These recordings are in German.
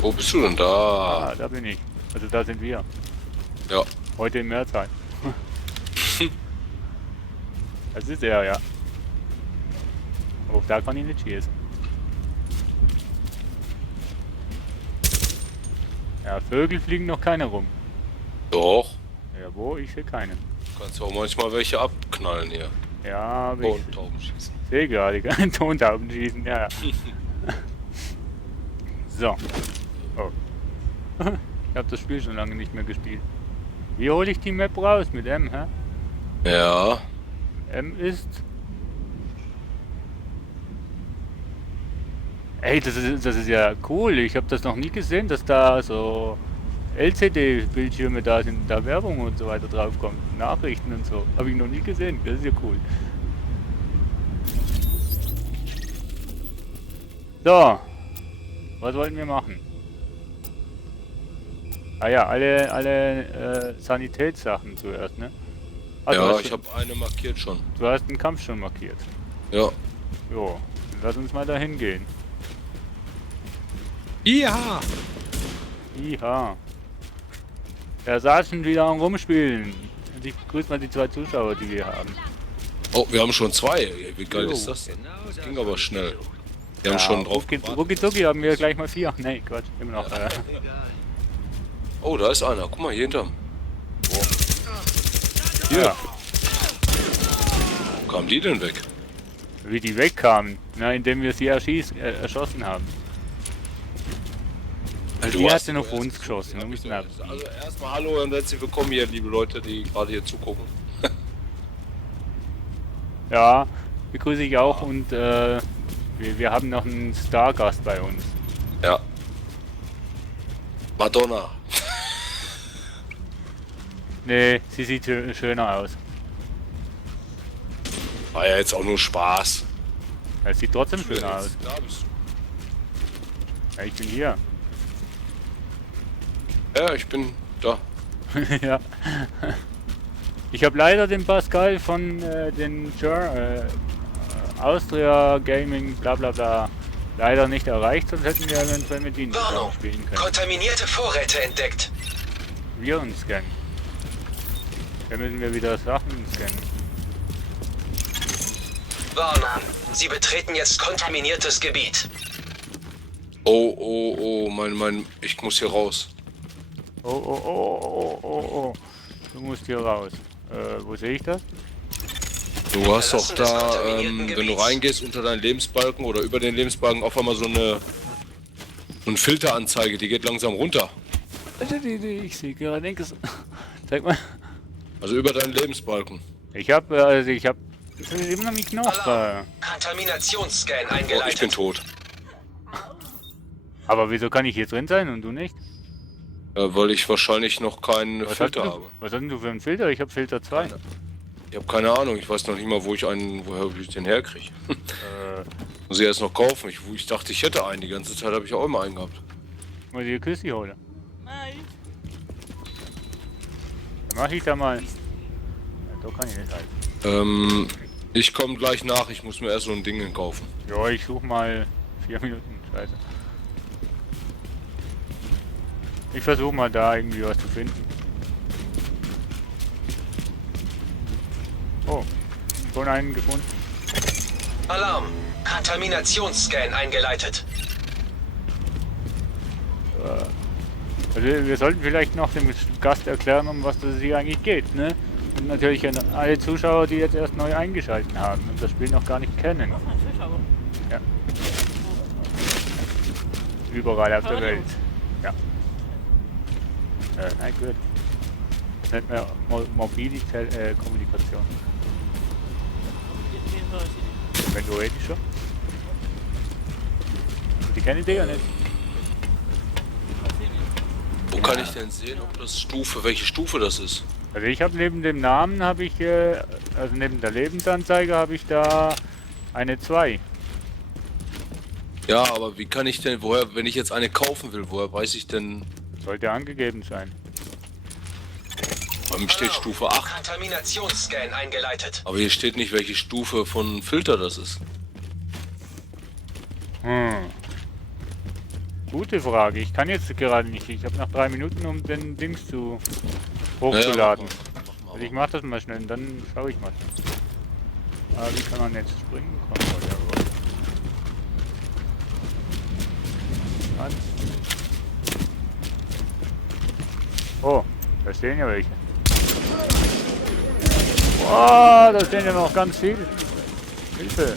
Wo bist du denn da? Ah, da bin ich. Also da sind wir. Ja. Heute in Mehrzahl. Das ist er, ja. Oh, da kann ich nicht schießen. Ja, Vögel fliegen noch keine rum. Doch. Ja, wo? Ich sehe keinen. Kannst auch manchmal welche abknallen hier. Ja, aber ich Und Tauben schießen. sehe gerade keinen Tontauben schießen, ja. So. Oh. Ich habe das Spiel schon lange nicht mehr gespielt. Wie hole ich die Map raus? Mit M, hä? Ja. M ist... Ey, das ist ja cool. Ich habe das noch nie gesehen, dass da so LCD-Bildschirme da sind, da Werbung und so weiter draufkommt. Nachrichten und so. Habe ich noch nie gesehen. Das ist ja cool. So. Was wollten wir machen? Ah ja, alle Sanitätssachen zuerst, ne? Ah, Ja, ich habe eine markiert schon. Du hast einen Kampf schon markiert. Ja. Jo, lass uns mal dahin gehen. Ja. Iha. Der Sergeant wieder am Rumspielen. Und ich begrüße mal die 2 Zuschauer, die wir haben. Oh, wir haben schon 2. Wie geil Jo. ist das denn? Das ging aber schnell. Wir haben schon drauf gewartet. Rucki haben wir gleich mal 4. Nee, Quatsch, immer noch. Oh, da ist einer. Guck mal, hier hinterm. Hier. Ja. Wo kamen die denn weg? Wie die wegkamen, na, indem wir sie erschossen haben. Also die hat sie auf uns geschossen. Wir müssen ab. Also erstmal hallo und herzlich willkommen hier, liebe Leute, die gerade hier zugucken. Ja, begrüße ich auch und wir haben noch einen Stargast bei uns. Ja. Madonna. Nee, sie sieht schöner aus. War ja jetzt auch nur Spaß. Es sieht trotzdem schöner aus. Da bist Ja, ich bin hier. du. Ja, ich bin da. Ja. Ich habe leider den Pascal von den Austria Gaming bla bla bla leider nicht erreicht, sonst hätten wir eventuell mit ihnen zusammen spielen können. Kontaminierte Vorräte entdeckt. Viren scannen. Da müssen wir wieder Sachen scannen. Warnung. Sie betreten jetzt kontaminiertes Gebiet. Oh, ich muss hier raus. Oh. Du musst hier raus. Wo sehe ich das? Du hast doch Verlassen des da, kontaminierten wenn du Gebiets. reingehst unter deinen Lebensbalken oder über den Lebensbalken auf einmal so eine Filteranzeige, die geht langsam runter. Ich sehe gerade nichts. Zeig mal. Also über deinen Lebensbalken. Ich habe immer noch nicht Knochen. Alarm. Kontaminationsscan Oh, ich bin eingeleitet. tot. Aber wieso kann ich hier drin sein und du nicht? Weil ich wahrscheinlich noch keinen Filter habe. Was hast denn du für einen Filter? Ich habe Filter 2. Ich habe keine Ahnung, ich weiß noch nicht mal, woher ich den herkriege. Äh, Muss ich erst noch kaufen. Ich dachte, ich hätte einen. Die ganze Zeit habe ich auch immer einen gehabt. muss ich die Küssi holen? Nein. Dann mach ich da mal. Ja, da kann ich nicht halt. Ich komme gleich nach. Ich muss mir erst so ein Ding kaufen. Ja, ich suche mal 4 Minuten. Scheiße. Ich versuche mal da irgendwie was zu finden. Oh, schon einen gefunden. Alarm. Kontaminationsscan eingeleitet. Also wir sollten vielleicht noch dem Gast erklären, um was es hier eigentlich geht, ne? Und natürlich an alle Zuschauer, die jetzt erst neu eingeschaltet haben und das Spiel noch gar nicht kennen. Was ein Zuschauer. Ja. Überall auf der Hallo. Welt. Ja. Nein, gut. Das nennt man mobile Kommunikation. Jetzt höre ich sie. Wenn du redest schon. Die kennen die ja nicht. Was sehe ich? Wo kann ich denn sehen, ob das welche Stufe das ist? Also ich habe neben dem Namen habe ich, also neben der Lebensanzeige habe ich da eine 2. Ja, aber wie kann ich denn, wenn ich jetzt eine kaufen will, woher weiß ich denn, Sollte angegeben sein. bei mir steht Stufe 8, Kontaminationsscan eingeleitet. aber hier steht nicht, welche Stufe von Filter das ist. Gute Frage. Ich kann jetzt gerade nicht. Ich habe noch 3 Minuten, um den Dings zu Ja, hochzuladen. mach mal. Also ich mach das mal schnell und dann schaue ich mal. Aber wie kann man jetzt springen? Komm, ja, gut. Was? Oh, da stehen ja welche. Oh, da stehen ja noch ganz viel. Hilfe.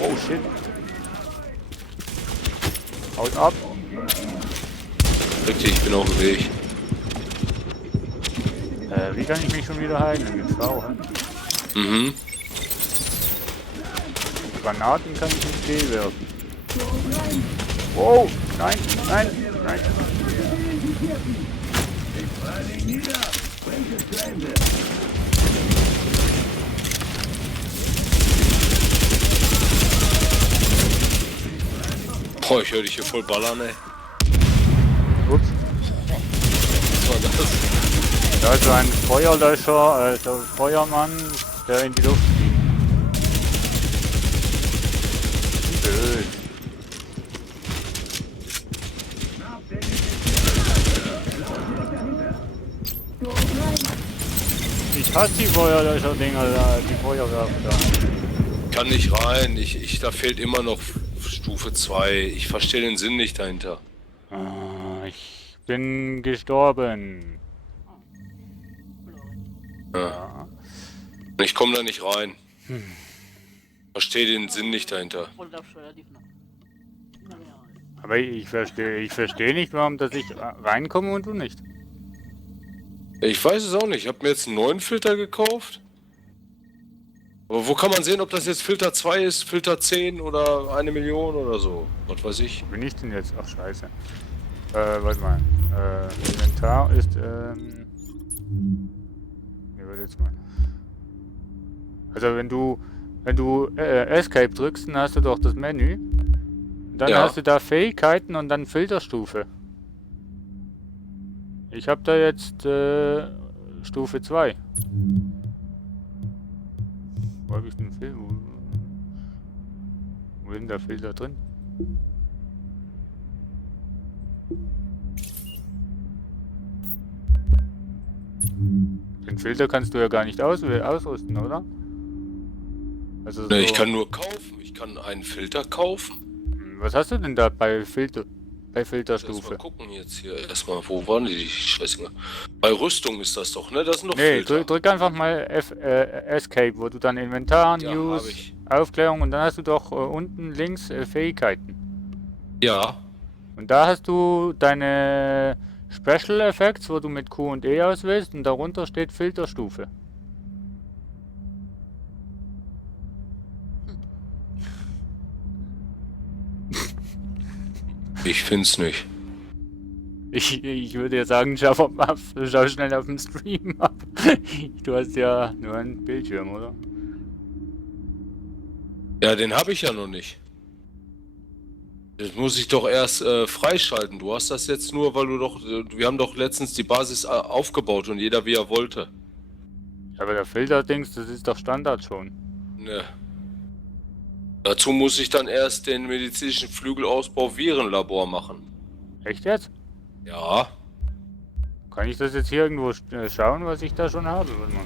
Oh shit. Haut ab. Richtig, ich bin auf dem Weg. Wie kann ich mich schon wieder heilen? Mit V, hä? Mhm. Granaten kann ich nicht D werfen. Wow, nein, nein, nein. Boah, ich höre dich hier voll ballern, ey. Ups. Was war das? Da ist so ein Feuerlöscher, also Feuermann, der in die Luft fliegt. Blöd. Ich hasse die Feuerlöscher-Dinger da, die Feuerwerfer da. Kann nicht rein. Da fehlt immer noch Stufe 2. Ich verstehe den Sinn nicht dahinter. Ah, ich bin gestorben. Ja. Ich komme da nicht rein. Verstehe den Sinn nicht dahinter. Aber ich verstehe nicht, warum dass ich reinkomme und du nicht. Ich weiß es auch nicht. Ich habe mir jetzt einen neuen Filter gekauft. Aber wo kann man sehen, ob das jetzt Filter 2 ist, Filter 10 oder 1 Million oder so? Was weiß ich. Wo bin ich denn jetzt? Ach, scheiße. Warte mal. Inventar ist, Wie wird jetzt mal? Also wenn du Escape drückst, dann hast du doch das Menü. Und dann Ja. hast du da Fähigkeiten und dann Filterstufe. Ich habe da jetzt Stufe 2. Wo habe ich den Film? Wo ist denn der Filter drin? Den Filter kannst du ja gar nicht ausrüsten, oder? Also so, Ne, ich kann nur kaufen. Ich kann einen Filter kaufen. Was hast du denn da bei Erstmal Filterstufe? gucken jetzt hier. Erstmal, wo waren die Scheiße? Bei Rüstung ist das doch, ne? Das sind doch Nee, Filter. drück einfach mal Escape, wo du dann Inventar, Ja, News, hab ich. Aufklärung und dann hast du doch unten links Fähigkeiten. Ja. Und da hast du deine Special Effects, wo du mit Q und E auswählst und darunter steht Filterstufe. Ich find's nicht. Ich würde ja sagen, schau schnell auf dem Stream ab. Du hast ja nur einen Bildschirm, oder? Ja, den habe ich ja noch nicht. Das muss ich doch erst freischalten. Du hast das jetzt nur, weil du doch... wir haben doch letztens die Basis aufgebaut und jeder wie er wollte. Aber der Filter-Dings, das ist doch Standard schon. Ne. Dazu muss ich dann erst den medizinischen Flügelausbau Virenlabor machen. Echt jetzt? Ja. Kann ich das jetzt hier irgendwo schauen, was ich da schon habe? Warte mal.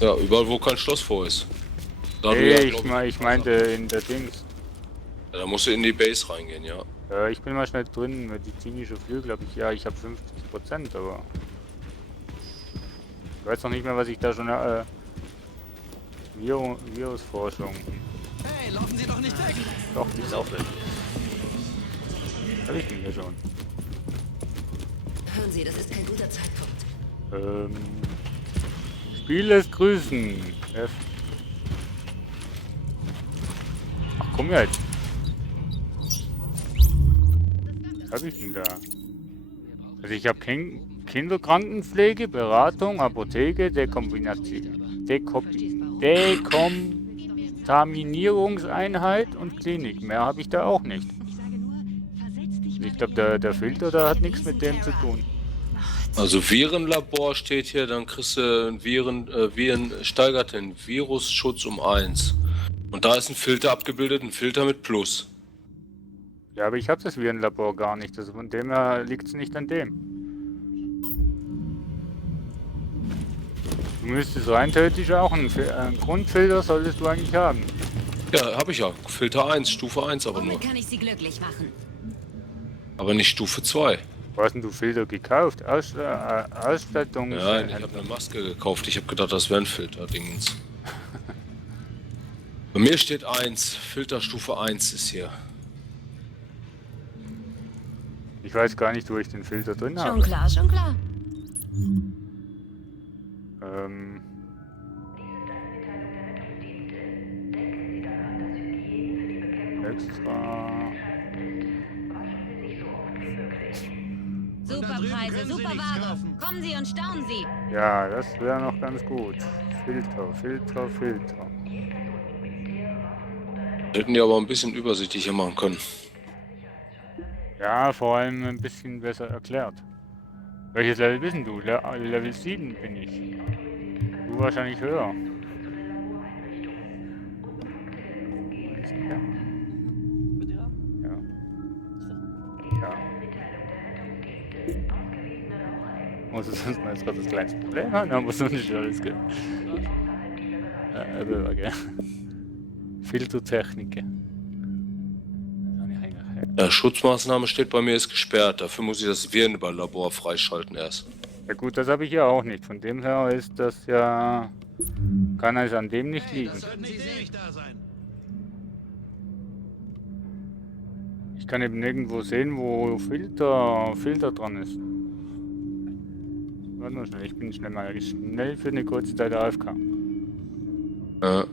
Ja, überall wo kein Schloss vor ist. Da du Nee, ja, ich glaub meinte in der Dings. Ja, da musst du in die Base reingehen, ja. Ich bin mal schnell drin, medizinische Flügel habe ich, ja, ich habe 50%, aber... Ich weiß noch nicht mehr, was ich da schon... Virusforschung. Hey, laufen Sie doch nicht weg! Doch, die laufe. Hab ich den hier schon. Hören Sie, das ist kein guter Zeitpunkt. Spiel lässt grüßen. F. Ach, komm jetzt. Was hab ich denn da? Also ich habe Kinderkrankenpflege, Beratung, Apotheke, Dekontaminierungseinheit und Klinik. Mehr habe ich da auch nicht. Ich glaube, der Filter da hat nichts mit dem zu tun. Also Virenlabor steht hier, dann kriegst du einen Viren steigert den Virusschutz um 1. Und da ist ein Filter abgebildet, ein Filter mit Plus. Ja, aber ich habe das Virenlabor gar nicht. Also von dem her liegt es nicht an dem. Du müsstest rein theoretisch auch einen Grundfilter solltest du eigentlich haben. Ja, habe ich ja. Filter 1, Stufe 1 aber nur. Womit kann ich Sie glücklich machen? Aber nicht Stufe 2. Wo hast denn du Filter gekauft? Ausstattung? Nein, ich habe eine Maske gekauft. Ich habe gedacht, das wäre ein Filter-Dingens. Bei mir steht 1. Filterstufe 1 ist hier. Ich weiß gar nicht, wo ich den Filter drin Schon habe. klar, schon klar. Extra. Super drüben Preise, können Sie super nichts Ware. kaufen. Kommen Sie und staunen Sie. Ja, das wäre noch ganz gut. Filter. Hätten die aber ein bisschen übersichtlicher machen können. Ja, vor allem ein bisschen besser erklärt. Welches Level bist denn du? Level 7 bin ich. Du wahrscheinlich höher. Mit dir? Ja. Ja. Muss es sonst mal jetzt gerade das kleinste Problem haben, aber so nicht alles geht. Aber okay. Filtertechniken. Ja, Schutzmaßnahme steht bei mir ist gesperrt. Dafür muss ich das Virenlabor freischalten erst. Ja gut, das habe ich ja auch nicht. Von dem her ist das ja... Kann es an dem nicht liegen. Das sollten Sie nicht da sein. Ich kann eben nirgendwo sehen, wo Filter dran ist. Warte mal schnell, ich bin schnell für eine kurze Zeit AFK. Ja.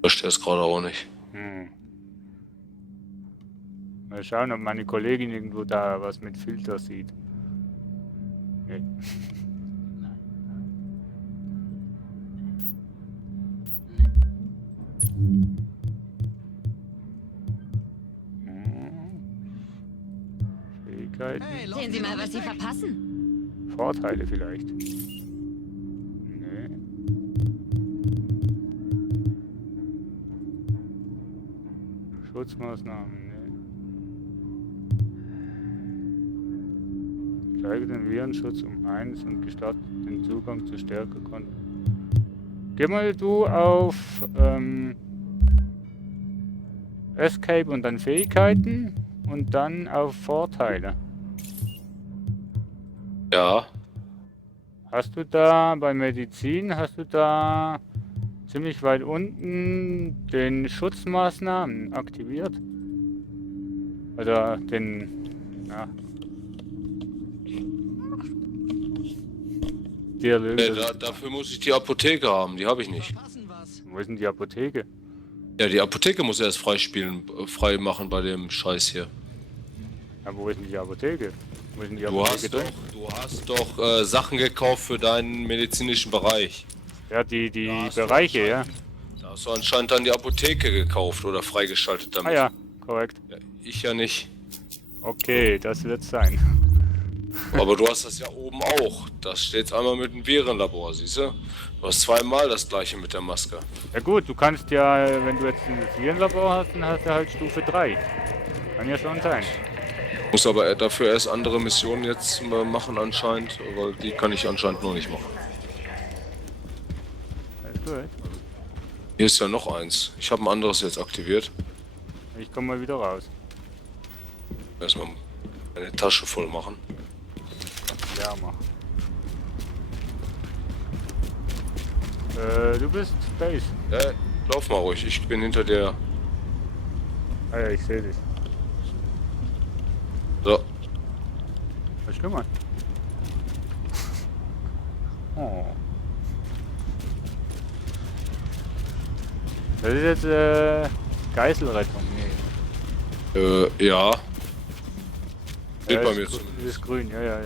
Verstehe es gerade auch nicht. Mal schauen, ob meine Kollegin irgendwo da was mit Filter sieht. Nee. Fähigkeiten. Hey, Sehen laufen Sie doch mal, was nicht Sie weg. verpassen. Vorteile vielleicht. Nee. Schutzmaßnahmen, nee. Steige den Virenschutz um 1 und gestatte den Zugang zu Stärkekonten. Geh mal du auf Escape und dann Fähigkeiten und dann auf Vorteile. Ja. Hast du da bei Medizin, hast du da ziemlich weit unten den Schutzmaßnahmen aktiviert? Oder den, ja. Dialoge. Dafür muss ich die Apotheke haben. Die habe ich nicht. Verpassen was. Wo ist denn die Apotheke? Ja, die Apotheke muss erst frei machen bei dem Scheiß hier. Ja, wo ist denn die Apotheke? Wo ist denn die Du Apotheke hast doch Sachen gekauft für deinen medizinischen Bereich. Ja, die Da hast du Bereiche, ja. Da hast du anscheinend dann die Apotheke gekauft oder freigeschaltet damit. Ah ja, korrekt. Ja, ich ja nicht. Okay, das wird sein. Aber du hast das ja oben auch. Das steht einmal mit dem Virenlabor, siehst du? Du hast zweimal das gleiche mit der Maske. Ja gut, du kannst ja, wenn du jetzt ein Virenlabor hast, dann hast du halt Stufe 3. Kann ja schon sein. Muss aber dafür erst andere Missionen jetzt machen anscheinend, weil die kann ich anscheinend noch nicht machen. Alles gut. Hier ist ja noch eins. Ich habe ein anderes jetzt aktiviert. Ich komme mal wieder raus. Erstmal meine Tasche voll machen. Wärmer. Du bist Space. Lauf mal ruhig, ich bin hinter der. Ah ja, ich sehe dich. So, Was schlimmer? Oh. Das ist jetzt Geiselrettung. Nee. ja. Steht bei ist mir grü- zumindest. Ist grün, ja.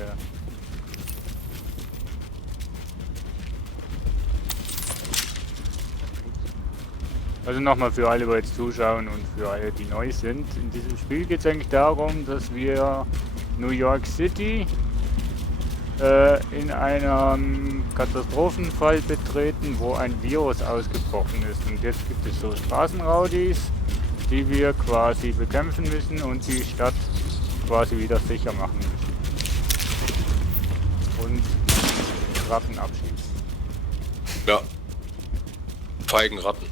Also nochmal für alle, die jetzt zuschauen und für alle, die neu sind. In diesem Spiel geht es eigentlich darum, dass wir New York City in einem Katastrophenfall betreten, wo ein Virus ausgebrochen ist. Und jetzt gibt es so Straßenraudis, die wir quasi bekämpfen müssen und die Stadt quasi wieder sicher machen müssen. Und Ratten abschießen. Ja. Feigen Ratten.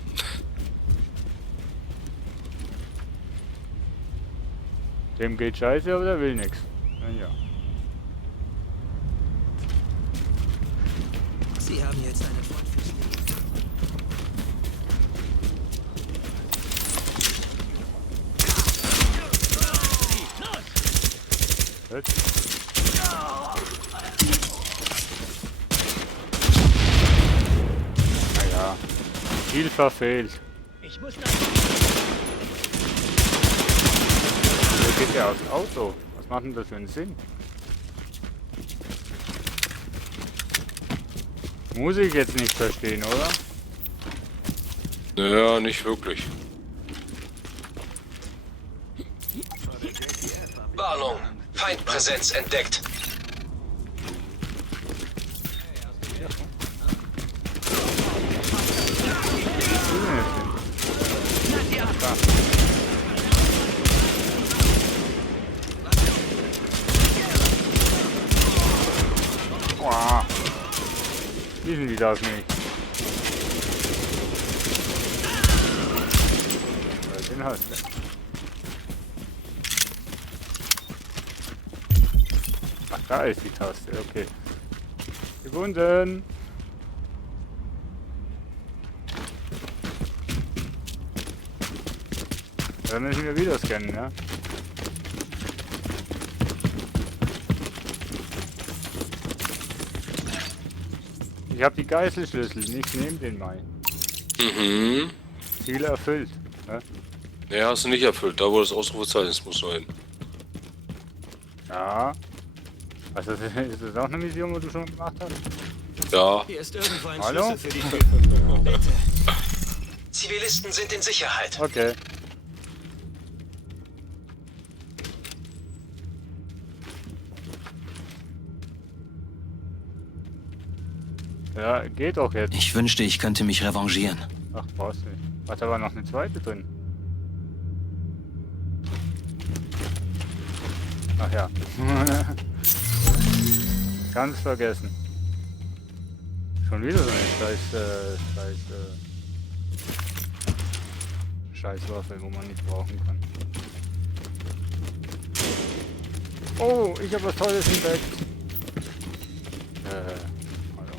Dem geht scheiße, aber der will nix. Naja. Sie haben jetzt einen Freund fürs Leben. Naja. Ziel verfehlt. Ich muss Hier geht ja aufs Auto. Was macht denn das für einen Sinn? Muss ich jetzt nicht verstehen, oder? Naja, nicht wirklich. Warnung. Feindpräsenz entdeckt. Wow. Schießen die da auf mich? Den hast du. Ach, da ist die Taste, okay. Gefunden. Dann müssen wir wieder scannen, ja? Ich habe die Geißelschlüssel, ich nehme den mal. Mhm. Ziel erfüllt. Ja? Nee, hast du nicht erfüllt. Da wo das Ausrufezeichen ist, muss noch hin. Ja. Also ist das auch eine Mission, wo du schon gemacht hast? Ja. Hier ist irgendwo ein Hallo? Schlüssel für die Tür. Bitte. Zivilisten sind in Sicherheit. Okay. Ja, geht doch jetzt. Ich wünschte, ich könnte mich revanchieren. Ach, brauchst du nicht. Hat aber noch eine zweite drin. Ach ja. Ganz vergessen. Schon wieder so eine Scheißwaffe, wo man nicht brauchen kann. Oh, ich habe was Tolles entdeckt. Hallo.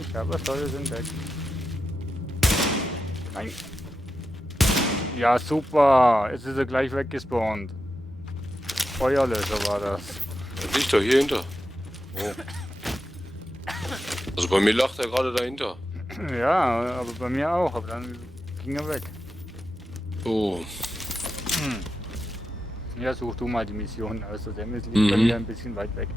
Ich habe was Tolles entdeckt. Nein. Ja, super. Jetzt ist er gleich weggespawnt. Feuerlöscher war das. Der liegt doch hier hinter. Oh. Also bei mir lacht er gerade dahinter. Ja, aber bei mir auch. Aber dann ging er weg. Oh. Ja, such du mal die Mission aus. Der liegt bei mir ein bisschen weit weg.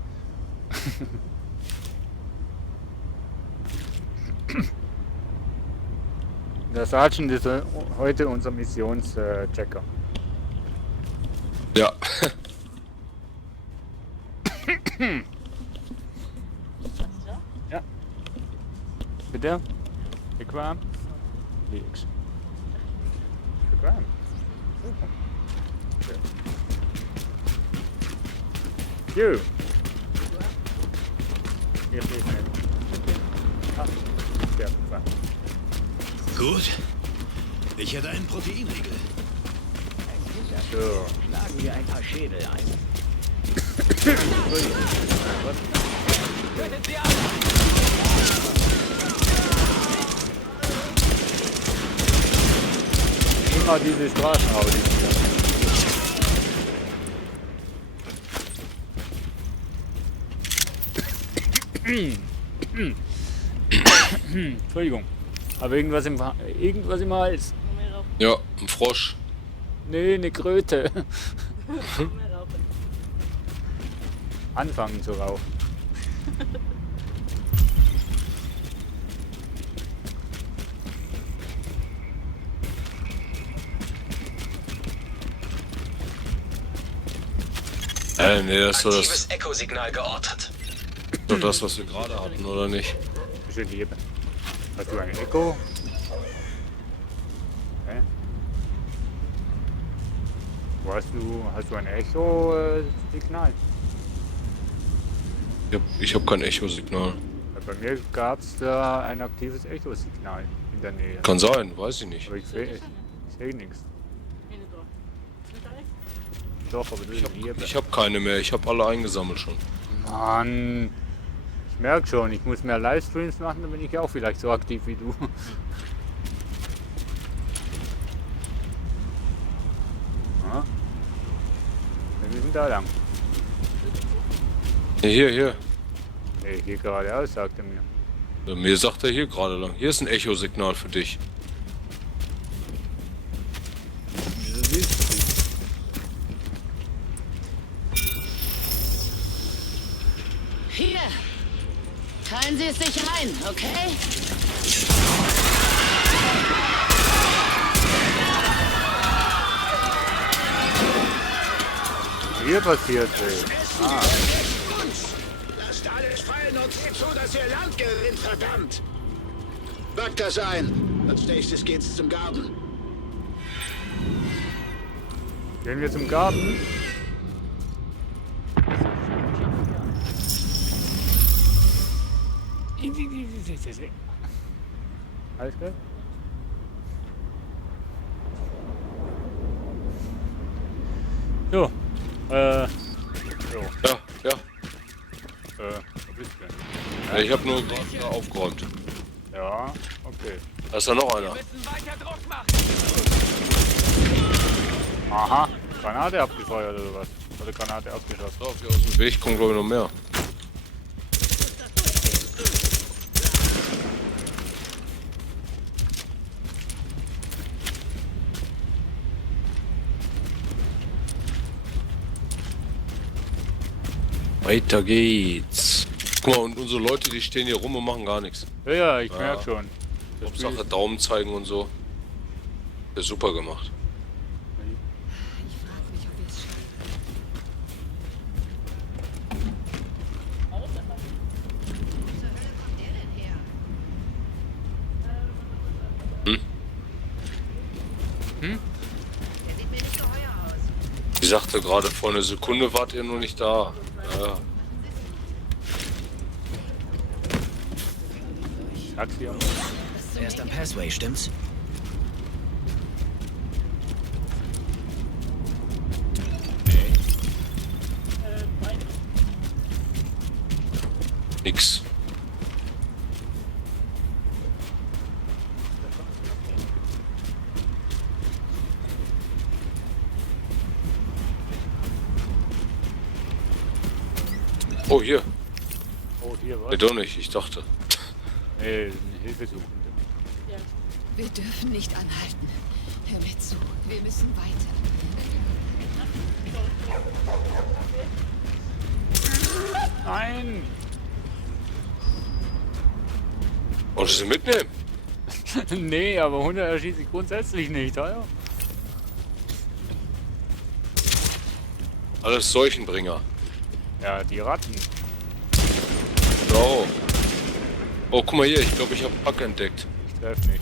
Der Sergeant ist heute unser Missionschecker. Ja. Ja. Bitte? Bequem? Links. Bequem. Okay. You. Hier steht nicht. Ah, sehr bequem. Gut. Ich hätte einen Proteinriegel. So. Schlagen wir ein paar Schädel ein. Tötet sie ab! Immer diese Straßenraudis hier. Entschuldigung. Aber irgendwas im Hals. Ja, ein Frosch. Nee, eine Kröte. Anfangen zu rauchen. Nee, das war Aktives das. Echo-Signal geortet. Doch das, was wir gerade hatten, oder nicht? Bestimmt hier. Hast du ein Echo? Hä? Wo hast du ein Echo-Signal? Ich hab kein Echo-Signal. Bei mir gab es da ein aktives Echo-Signal in der Nähe. Kann sein, weiß ich nicht. Aber ich seh nichts. Doch, aber das ist hier. Ich hab keine mehr, ich hab alle eingesammelt schon. Mann, ich merke schon, ich muss mehr Livestreams machen, dann bin ich auch vielleicht so aktiv wie du. Ja. Wir müssen da lang. Hier. Nee, hier geradeaus, sagte mir. Mir sagt er hier gerade lang. Hier ist ein Echo-Signal für dich. Hier. Teilen Sie es sich ein, okay? Hier passiert ist. Lasst alles fallen und seht zu, dass ihr Land gewinnt, verdammt! Packt das ein. Als nächstes geht's zum Garten. Gehen wir zum Garten. Alles klar? So, so. Ja. Wo bist du denn? Ja, ich hab nur gerade aufgeräumt. Ja, okay. Da ist da noch einer. Aha, Granate abgefeuert oder was? Oder Granate abgeschossen? So, auf die aus dem Weg kommen glaube ich noch mehr. Weiter geht's. Guck mal, und unsere Leute, die stehen hier rum und machen gar nichts. Ja, ich merke schon. Das Hauptsache Daumen zeigen und so. Das ist super gemacht. Ich frage mich, ob wir es schaffen. Wo zur Hölle kommt der denn her? Der sieht mir nicht geheuer aus. Ich sagte gerade, vor einer Sekunde wart ihr noch nicht da. Ja. Taxi am Er ist am Passway, stimmt's? Nix. Oh, hier. Oh, hier was? Nee, doch nicht, ich dachte. Nee, das sind Hilfesuchende. Wir dürfen nicht anhalten. Hör mir zu. Wir müssen weiter. Nein! Wolltest du sie mitnehmen? Nee, aber Hunde erschieße ich grundsätzlich nicht, oder? Alles Seuchenbringer. Ja, die Ratten. Oh. Oh, guck mal hier, ich glaube, ich habe einen Bug entdeckt. Ich treffe nicht.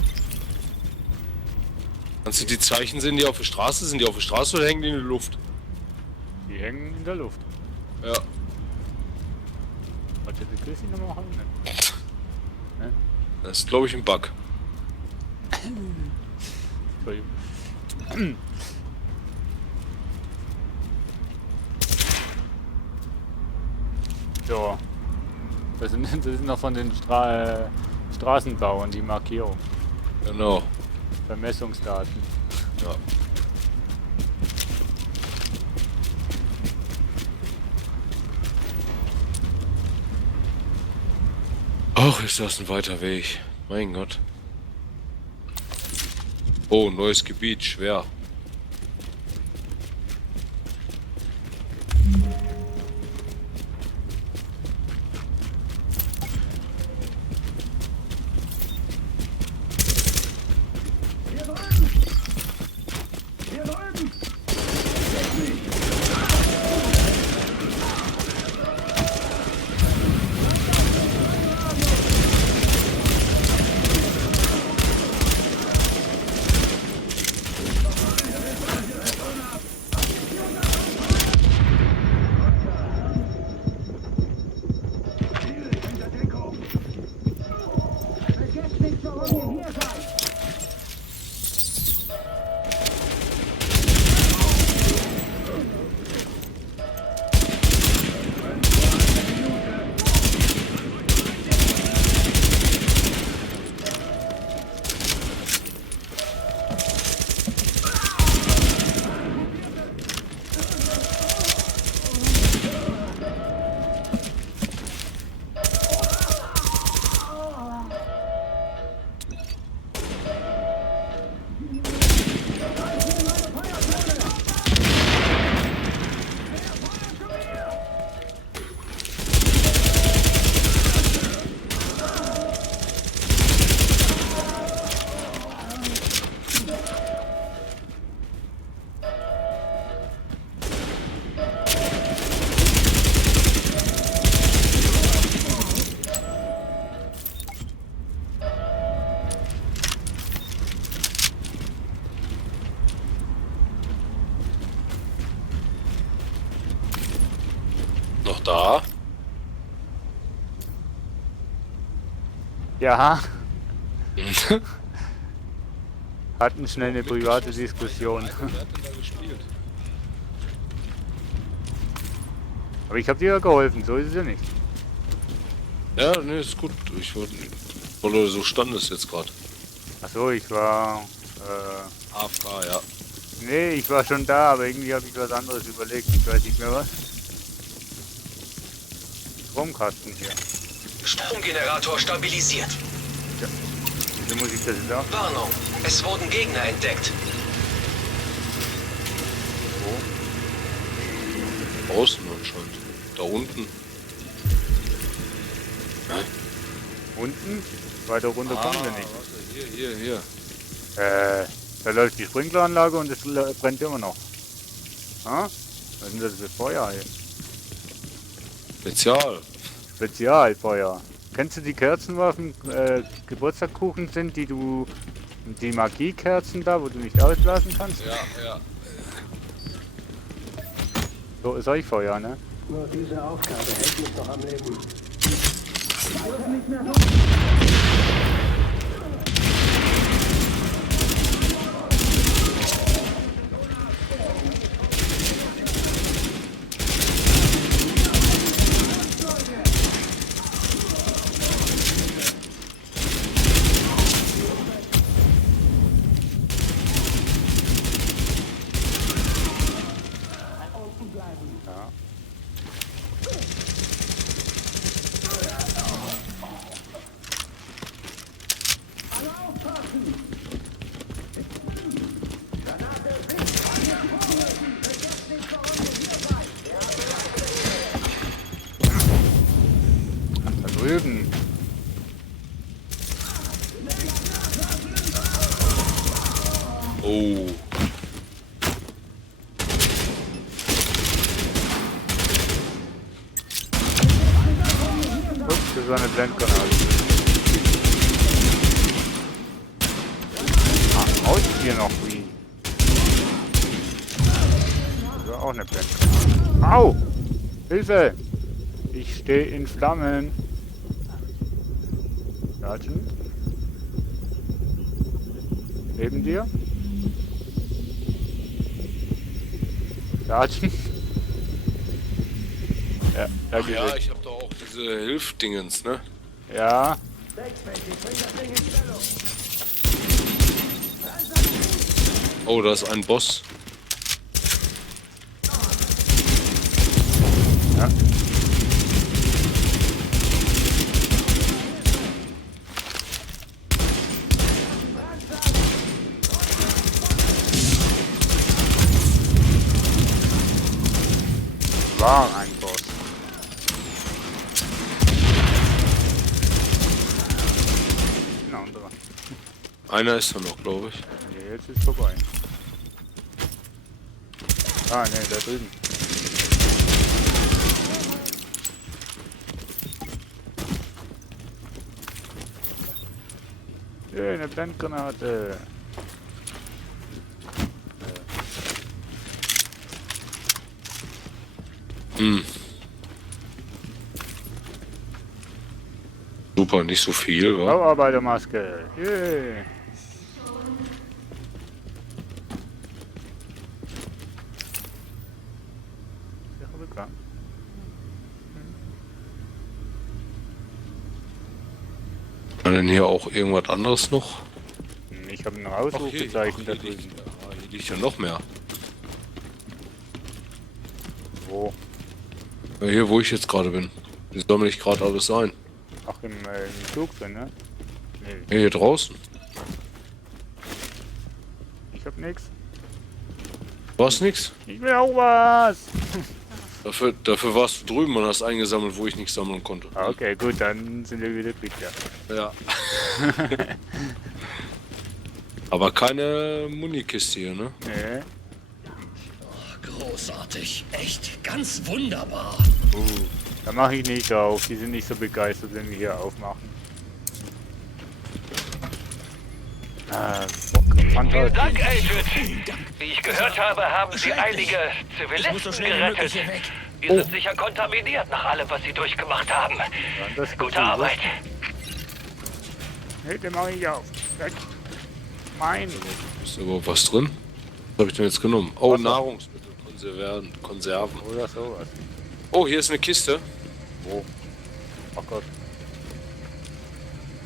Kannst du die Zeichen sehen, die auf der Straße? Sind die auf der Straße oder hängen die in der Luft? Die hängen in der Luft. Ja. Warte, die Chrissy nochmal haben? Ne? Das ist, glaube ich, ein Bug. Entschuldigung. So. Das sind noch von den Straßenbauern, die Markierung. Genau. Vermessungsdaten. Ja. Ach, ist das ein weiter Weg. Mein Gott. Oh, neues Gebiet, schwer. da? Ja. Hatten schnell eine private Diskussion. Wer hat denn da gespielt? Aber ich habe dir ja geholfen, so ist es ja nicht. Ja, ne, ist gut. Ich wollte, so stand es jetzt gerade. Achso, ich war... AFK, ja. nee, ich war schon da, aber irgendwie habe ich was anderes überlegt. Ich weiß nicht mehr was. Stromkasten hier. Stromgenerator stabilisiert. Wieso muss ich das jetzt auch? Warnung, es wurden Gegner entdeckt. Außen anscheinend. Da unten. Unten? Weiter runter kommen wir nicht. Warte, hier. Da läuft die Sprinkleranlage und es brennt immer noch. Ha? Was ist denn das für Feuer hier? Spezial. Spezialfeuer. Kennst du die Kerzenwaffen, Geburtstagkuchen sind, die Magiekerzen da, wo du nicht auslassen kannst? Ja. So ist euch Feuer, ne? Nur diese Aufgabe hält mich doch am Leben. Da drüben. Oh. Ups, das war eine Blendgranate. Aus hier noch wie. Das war auch eine Blendgranate. Au! Hilfe! Ich stehe in Flammen. Latschen. Neben dir. Latschen. Ja, da geht's. Ja, ich hab da auch diese Hilfdingens, ne? Ja. Oh, da ist ein Boss. Ja. War ein Boss. Ein anderer. Einer ist da noch, glaube ich. Nee, jetzt ist vorbei. Ah, ne, da drüben. Yeah, eine Blendgranate. Hm. Super, nicht so viel, wa? Bauarbeitermaske. Yeah. Rückgang. Kann denn hier auch irgendwas anderes noch? Ich habe ein Ausrufezeichen da drüben. Hier liegt ja noch mehr. Wo? Ja, hier, wo ich jetzt gerade bin. Wie soll mir nicht gerade alles sein? Ach, im Zug drin, ne? Nee, Ja, hier draußen. ich hab nix. War's nix? Ich will auch was! Dafür warst du drüben und hast eingesammelt, wo ich nichts sammeln konnte. Ah, okay, gut, dann sind wir wieder quick, ja. Ja. Aber keine Munikiste hier, ne? Nee. Großartig. Echt. Ganz wunderbar. Da mache ich nicht auf. Die sind nicht so begeistert, wenn wir hier aufmachen. Vielen Dank, Agent. Wie ich gehört habe, haben Sie einige Zivilisten gerettet. Wir sind sicher kontaminiert nach allem, was sie durchgemacht haben. Das ist Gute Arbeit. Nee, den mach ich auf. Weg. Mein. Ist überhaupt was drin? Was habe ich denn jetzt genommen? Oh, Wasser. Nahrungsmittel, Konserven. Oder sowas. Oh, hier ist eine Kiste. Wo? Oh Gott.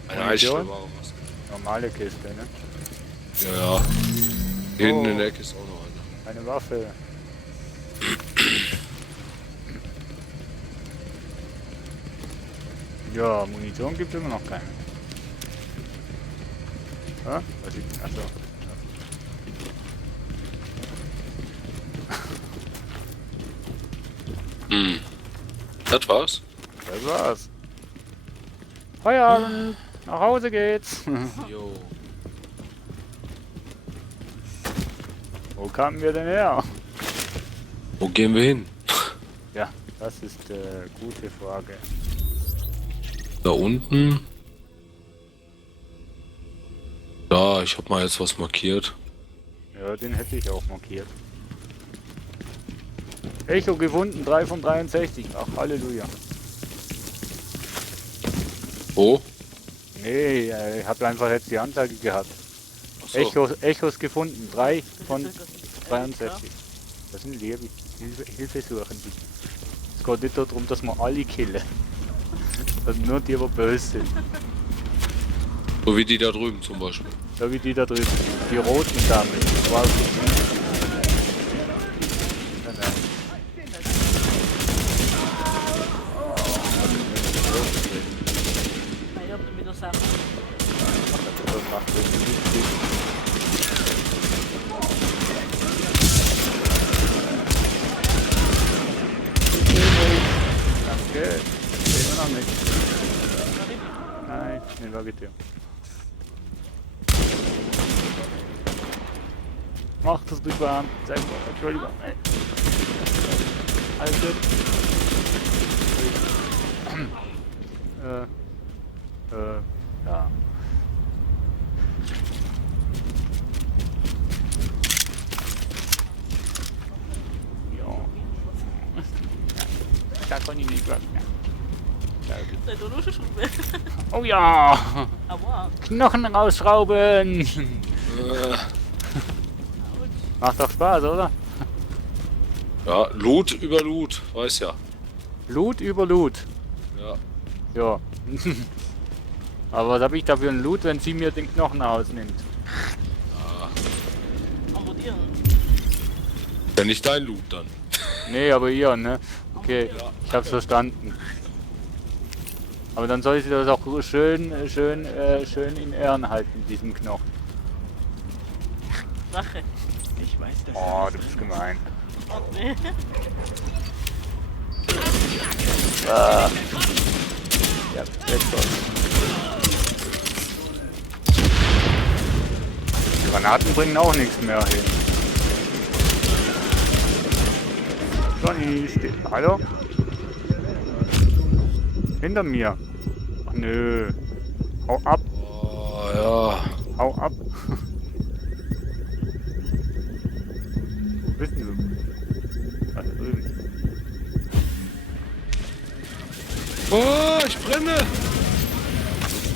Eine Munition? Eisschwere oder was? Normale Kiste, ne? Ja, ja. Hier hinten Oh. in der Ecke ist auch noch eine. Eine Waffe. Ja, Munition gibt es immer noch keine. Ja? Was ist? Achso. Hm. Das war's? Das war's. Feierabend. Nach Hause geht's. Jo. Wo kamen wir denn her? Wo gehen wir hin? Ja, das ist gute Frage. Da unten. Da, ich hab mal jetzt was markiert. Ja, den hätte ich auch markiert. Echo gefunden, 3 von 63. Ach, Halleluja. Wo? Nee, ich habe einfach jetzt die Anzeige gehabt. Achso. Echos gefunden, 3 von 63. Das sind Hilfesuchende. Es geht nicht darum, dass wir alle killen. Also nur die, die böse sind. So wie die da drüben zum Beispiel. So wie die da drüben. Die roten damit. Die schwarzen. Nein, nein. Das macht irgendwie nicht viel. Danke. Sehen wir noch nicht. Nein, nicht Vegetarier. Macht das bequem. Sehr gut. Entschuldigung. Alles gut. Ja. Ja. Da kann ich nicht weg. Oh ja! Knochen rausschrauben! Macht doch Spaß, oder? Ja, Loot über Loot, weiß ja. Loot über Loot. Ja. Ja. Aber was habe ich da für einen Loot, wenn sie mir den Knochen ausnimmt? Ja, nicht dein Loot dann. Nee, aber ihr, ne? Okay, ich hab's verstanden. Aber dann soll sie das auch schön in Ehren halten, diesen Knochen. Sache. Ich weiß das. Oh, du bist gemein. Nee. Ja, jetzt was. Granaten bringen auch nichts mehr hin. Johnny steht. Hallo? Hinter mir. Ach, nö. Hau ab. Oh, ja. Hau ab. Wo bist du? Da drüben. Oh, ich brenne!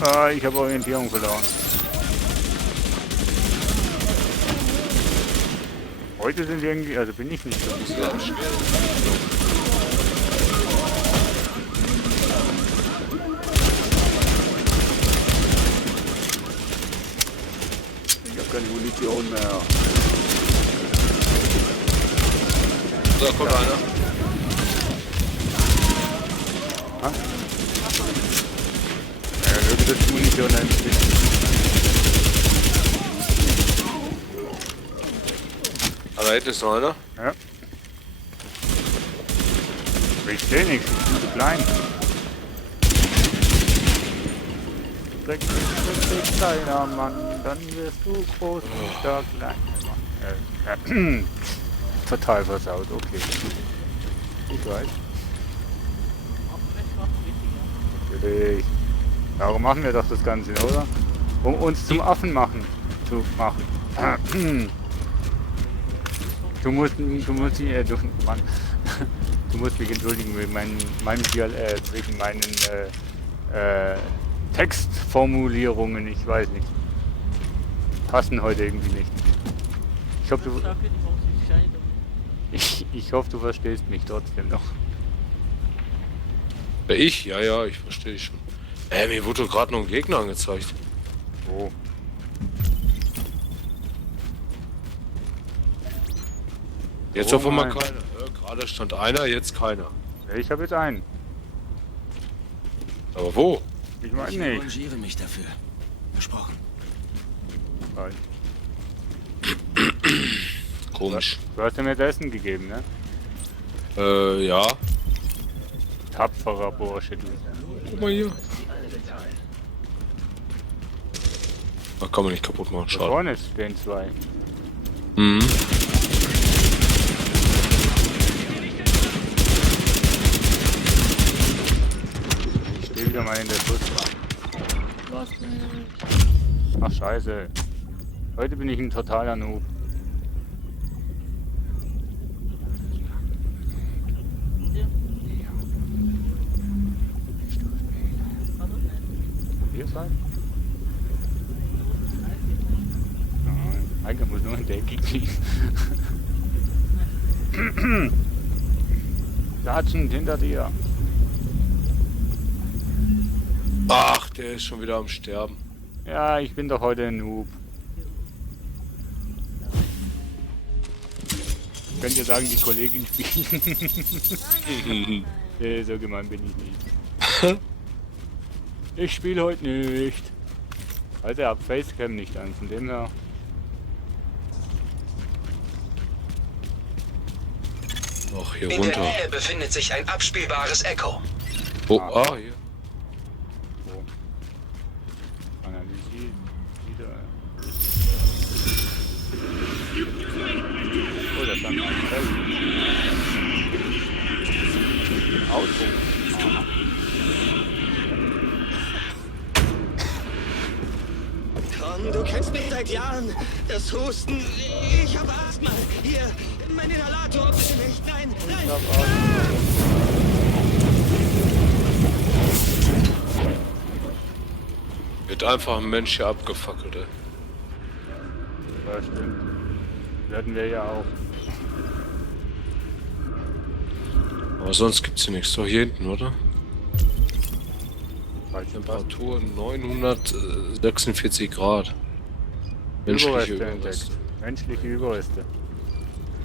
Ah, ich habe Orientierung verloren. Heute sind irgendwie, also bin ich nicht so. Ich habe keine Munition mehr. Da kommt einer. Ha? Ja, irgendwie ist die Munition ein bisschen. Ah, da hinten ist noch einer. Ja. Aber ich sehe nichts, ich bin zu klein. Dreck, kleiner Mann, dann wirst du groß und stark, kleiner Mann. Total versaut, okay. Ich weiß. Natürlich. Darum machen wir doch das Ganze, oder? Um uns zum Affen machen. Zu machen. Du musst Mann. Du muss mich entschuldigen wegen meinen Textformulierungen. Ich weiß nicht. Passen heute irgendwie nicht. Ich hoffe, ich hoffe, du verstehst mich trotzdem noch. Ich? Ja, ich verstehe schon. Mir wurde gerade noch ein Gegner angezeigt. Oh. Jetzt Oh auf einmal mein. keiner. Gerade stand einer, jetzt keiner. Ich habe jetzt einen. Aber wo? Ich Ich meine nicht. revanchiere mich dafür. Versprochen. Toll. Komisch. Du hast ja mir das Essen gegeben, ne? Ja. Tapferer Bursche, du. Guck mal hier. Da kann man nicht kaputt machen, Da schade. vorne stehen zwei. Mhm. Ich stehe wieder mal in der Schussbahn. Ach scheiße. Heute bin ich ein totaler Noob. Hier sein? Nein, eigentlich muss nur in der Ecke kriegen. Datschen hinter dir. Ach, der ist schon wieder am Sterben. Ja, ich bin doch heute ein Noob. Könnt ihr sagen, die Kollegin spielt? Nee, so gemein bin ich nicht. Ich spiele heute nicht. Also, hab Facecam nicht an, von dem her. Ach, hier In der runter. Nähe befindet sich ein abspielbares Echo. Oh, hier. Oh. Analysiert. Wieder. Oh, da stand ein Feld. Auto. Aha. Con, du kennst mich seit Jahren. Das Husten. Ich habe Asthma. Hier, mein Inhalator. Bitte nicht. Nein, nein. Wird einfach ein Mensch hier abgefackelt, ey. Ja, stimmt. Werden wir ja auch. Aber sonst gibt's hier nichts. Doch hier hinten, oder? Falsche Pass. Temperatur 946 Grad. Menschliche Überreste entdeckt. Überreste. Menschliche Überreste.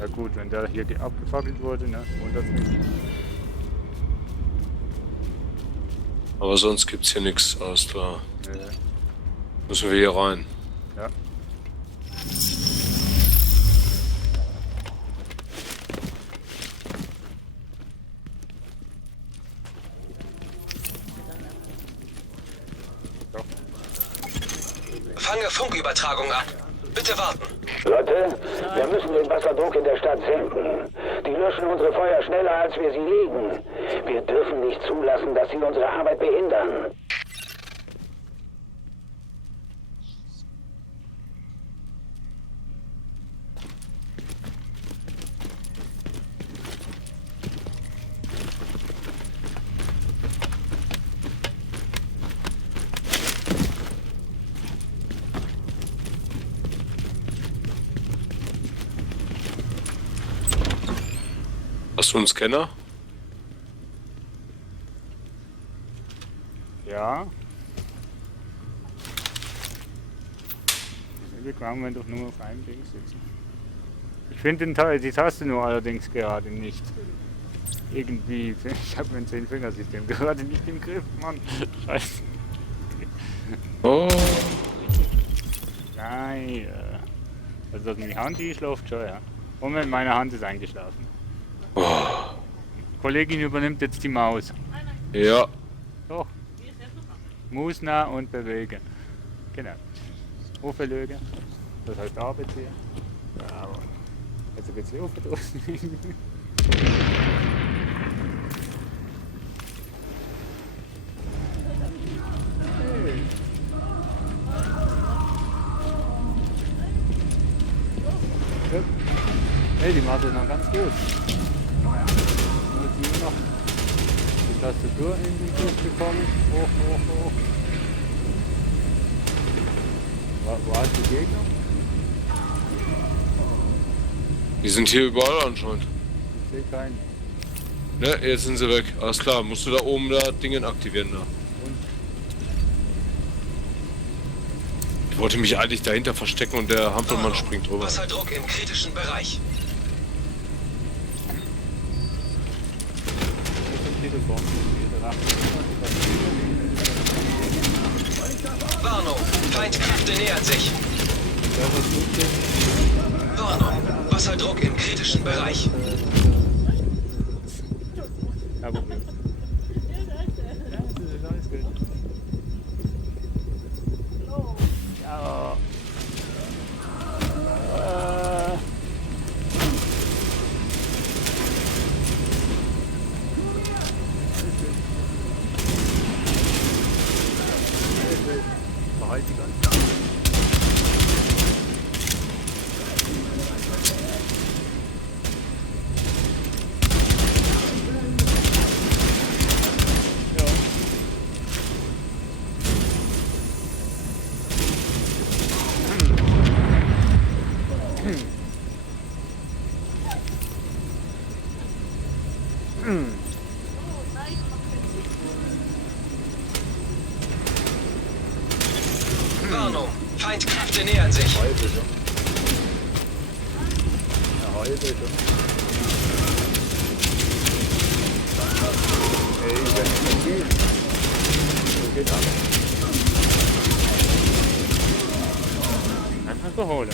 Ja gut, wenn der hier abgefackelt wurde, ne? Wundert's mich nicht. Aber sonst gibt's hier nichts. Alles klar. Nee. Müssen wir hier rein. Ja. Fange Funkübertragung an. Bitte warten. Leute, wir müssen den Wasserdruck in der Stadt senken. Die löschen unsere Feuer schneller, als wir sie legen. Wir dürfen nicht zulassen, dass sie unsere Arbeit behindern. Hast du einen Scanner? Ja. Wir kann doch nur auf einem Ding sitzen. Ich finde die Taste nur allerdings gerade nicht. Irgendwie, ich habe mein 10-Fingersystem gerade nicht im Griff, Mann. Scheiße. Oh. Nein. Also die Hand, die schläft schon, ja. Moment, meine Hand ist eingeschlafen. Oh. Kollegin übernimmt jetzt die Maus. Ja. Doch. Mausnah und bewegen. Genau. Auflögen. Das heißt Arbeit hier. Ja, also geht's hier aufgedrückt. Hey, die macht das noch ganz gut. Nur die Tastatur in den Griff bekommen. Hoch, hoch, hoch. Wo hast du Gegner? Die sind hier überall anscheinend. Ich sehe keinen. Ne, jetzt sind sie weg. Alles klar, musst du da oben da Dingen aktivieren da. Ich wollte mich eigentlich dahinter verstecken und der Hampelmann springt drüber. Wasserdruck im kritischen Bereich. Warnung, Feindkräfte nähern sich. Warnung, Wasserdruck im kritischen Bereich. Ja, Problem. Ja, das ist alles gut. Ja. Behalt die ganze Zeit. Warnung, Feindkräfte nähern sich. Einfach so holen.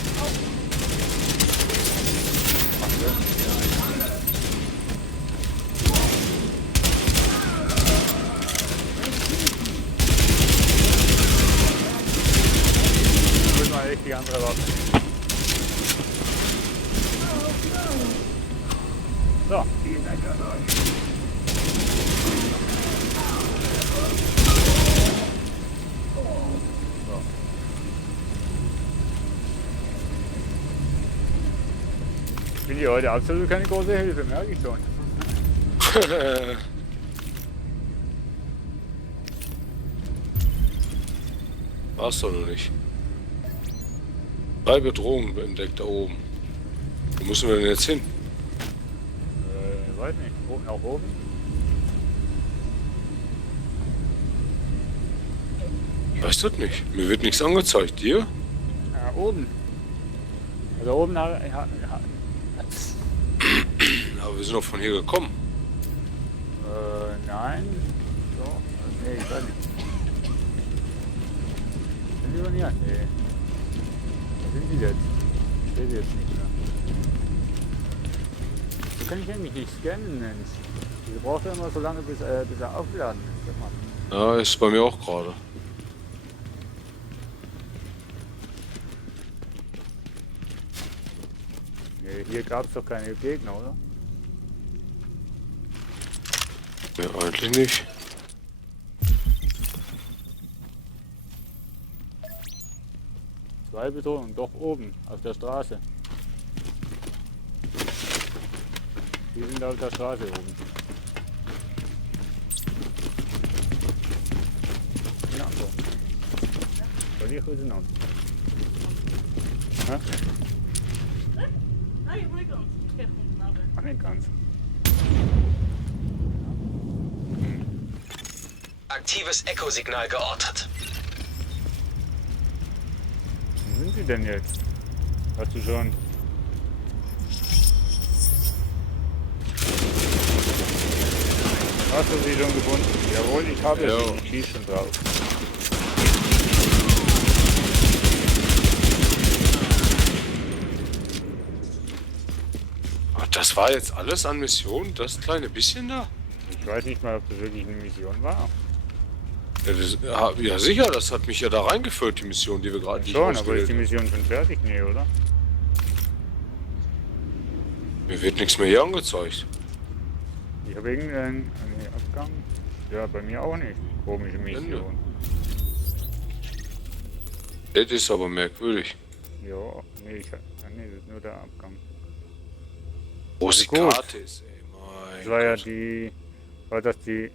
Die andere Waffe. So. Ich bin dir heute absolut keine große Hilfe, merke ich schon. War's doch noch nicht. 3 Bedrohungen entdeckt da oben. Wo müssen wir denn jetzt hin? Weiß nicht. Nach oben? Ich weiß das nicht. Mir wird nichts angezeigt. Dir? Ja, oben. Also oben Aber wir sind doch von hier gekommen. Nein. So. Nee, ich weiß nicht. Sind die von hier? Nee. Wo sind die jetzt? Ich sehe sie jetzt nicht mehr. So kann ich nämlich nicht scannen, Mensch. Die braucht ja immer so lange, bis er aufgeladen ist. Guck mal. Ja, ist bei mir auch gerade. Nee, hier gab es doch keine Gegner, oder? Ja, eigentlich nicht. Zwei Bedrohungen, doch oben, auf der Straße. Die sind auf der Straße oben. Ja, so. Soll ich wissen noch? Hä? Ach, nicht ganz. Aktives Echo-Signal geortet. Wo sind sie denn jetzt? Hast du schon? Hast du sie schon gefunden? Jawohl, ich habe sie. Ich schieße schon drauf. Ach, das war jetzt alles an Mission? Das kleine bisschen da? Ich weiß nicht mal, ob das wirklich eine Mission war. Ja, ja sicher, das hat mich ja da reingeführt, die Mission, die wir gerade nicht Schon, aber ist die ausgewählt haben. Mission schon fertig? Nee, oder? Mir wird nichts mehr hier angezeigt. Ich habe irgendeinen Abgang. Ja, bei mir auch nicht. Komische Mission. Das ist aber merkwürdig. Ja, nee, nee, das ist nur der Abgang. Wo die Gut. Karte ist, ey, mein Das war ja Gott. die. War das die.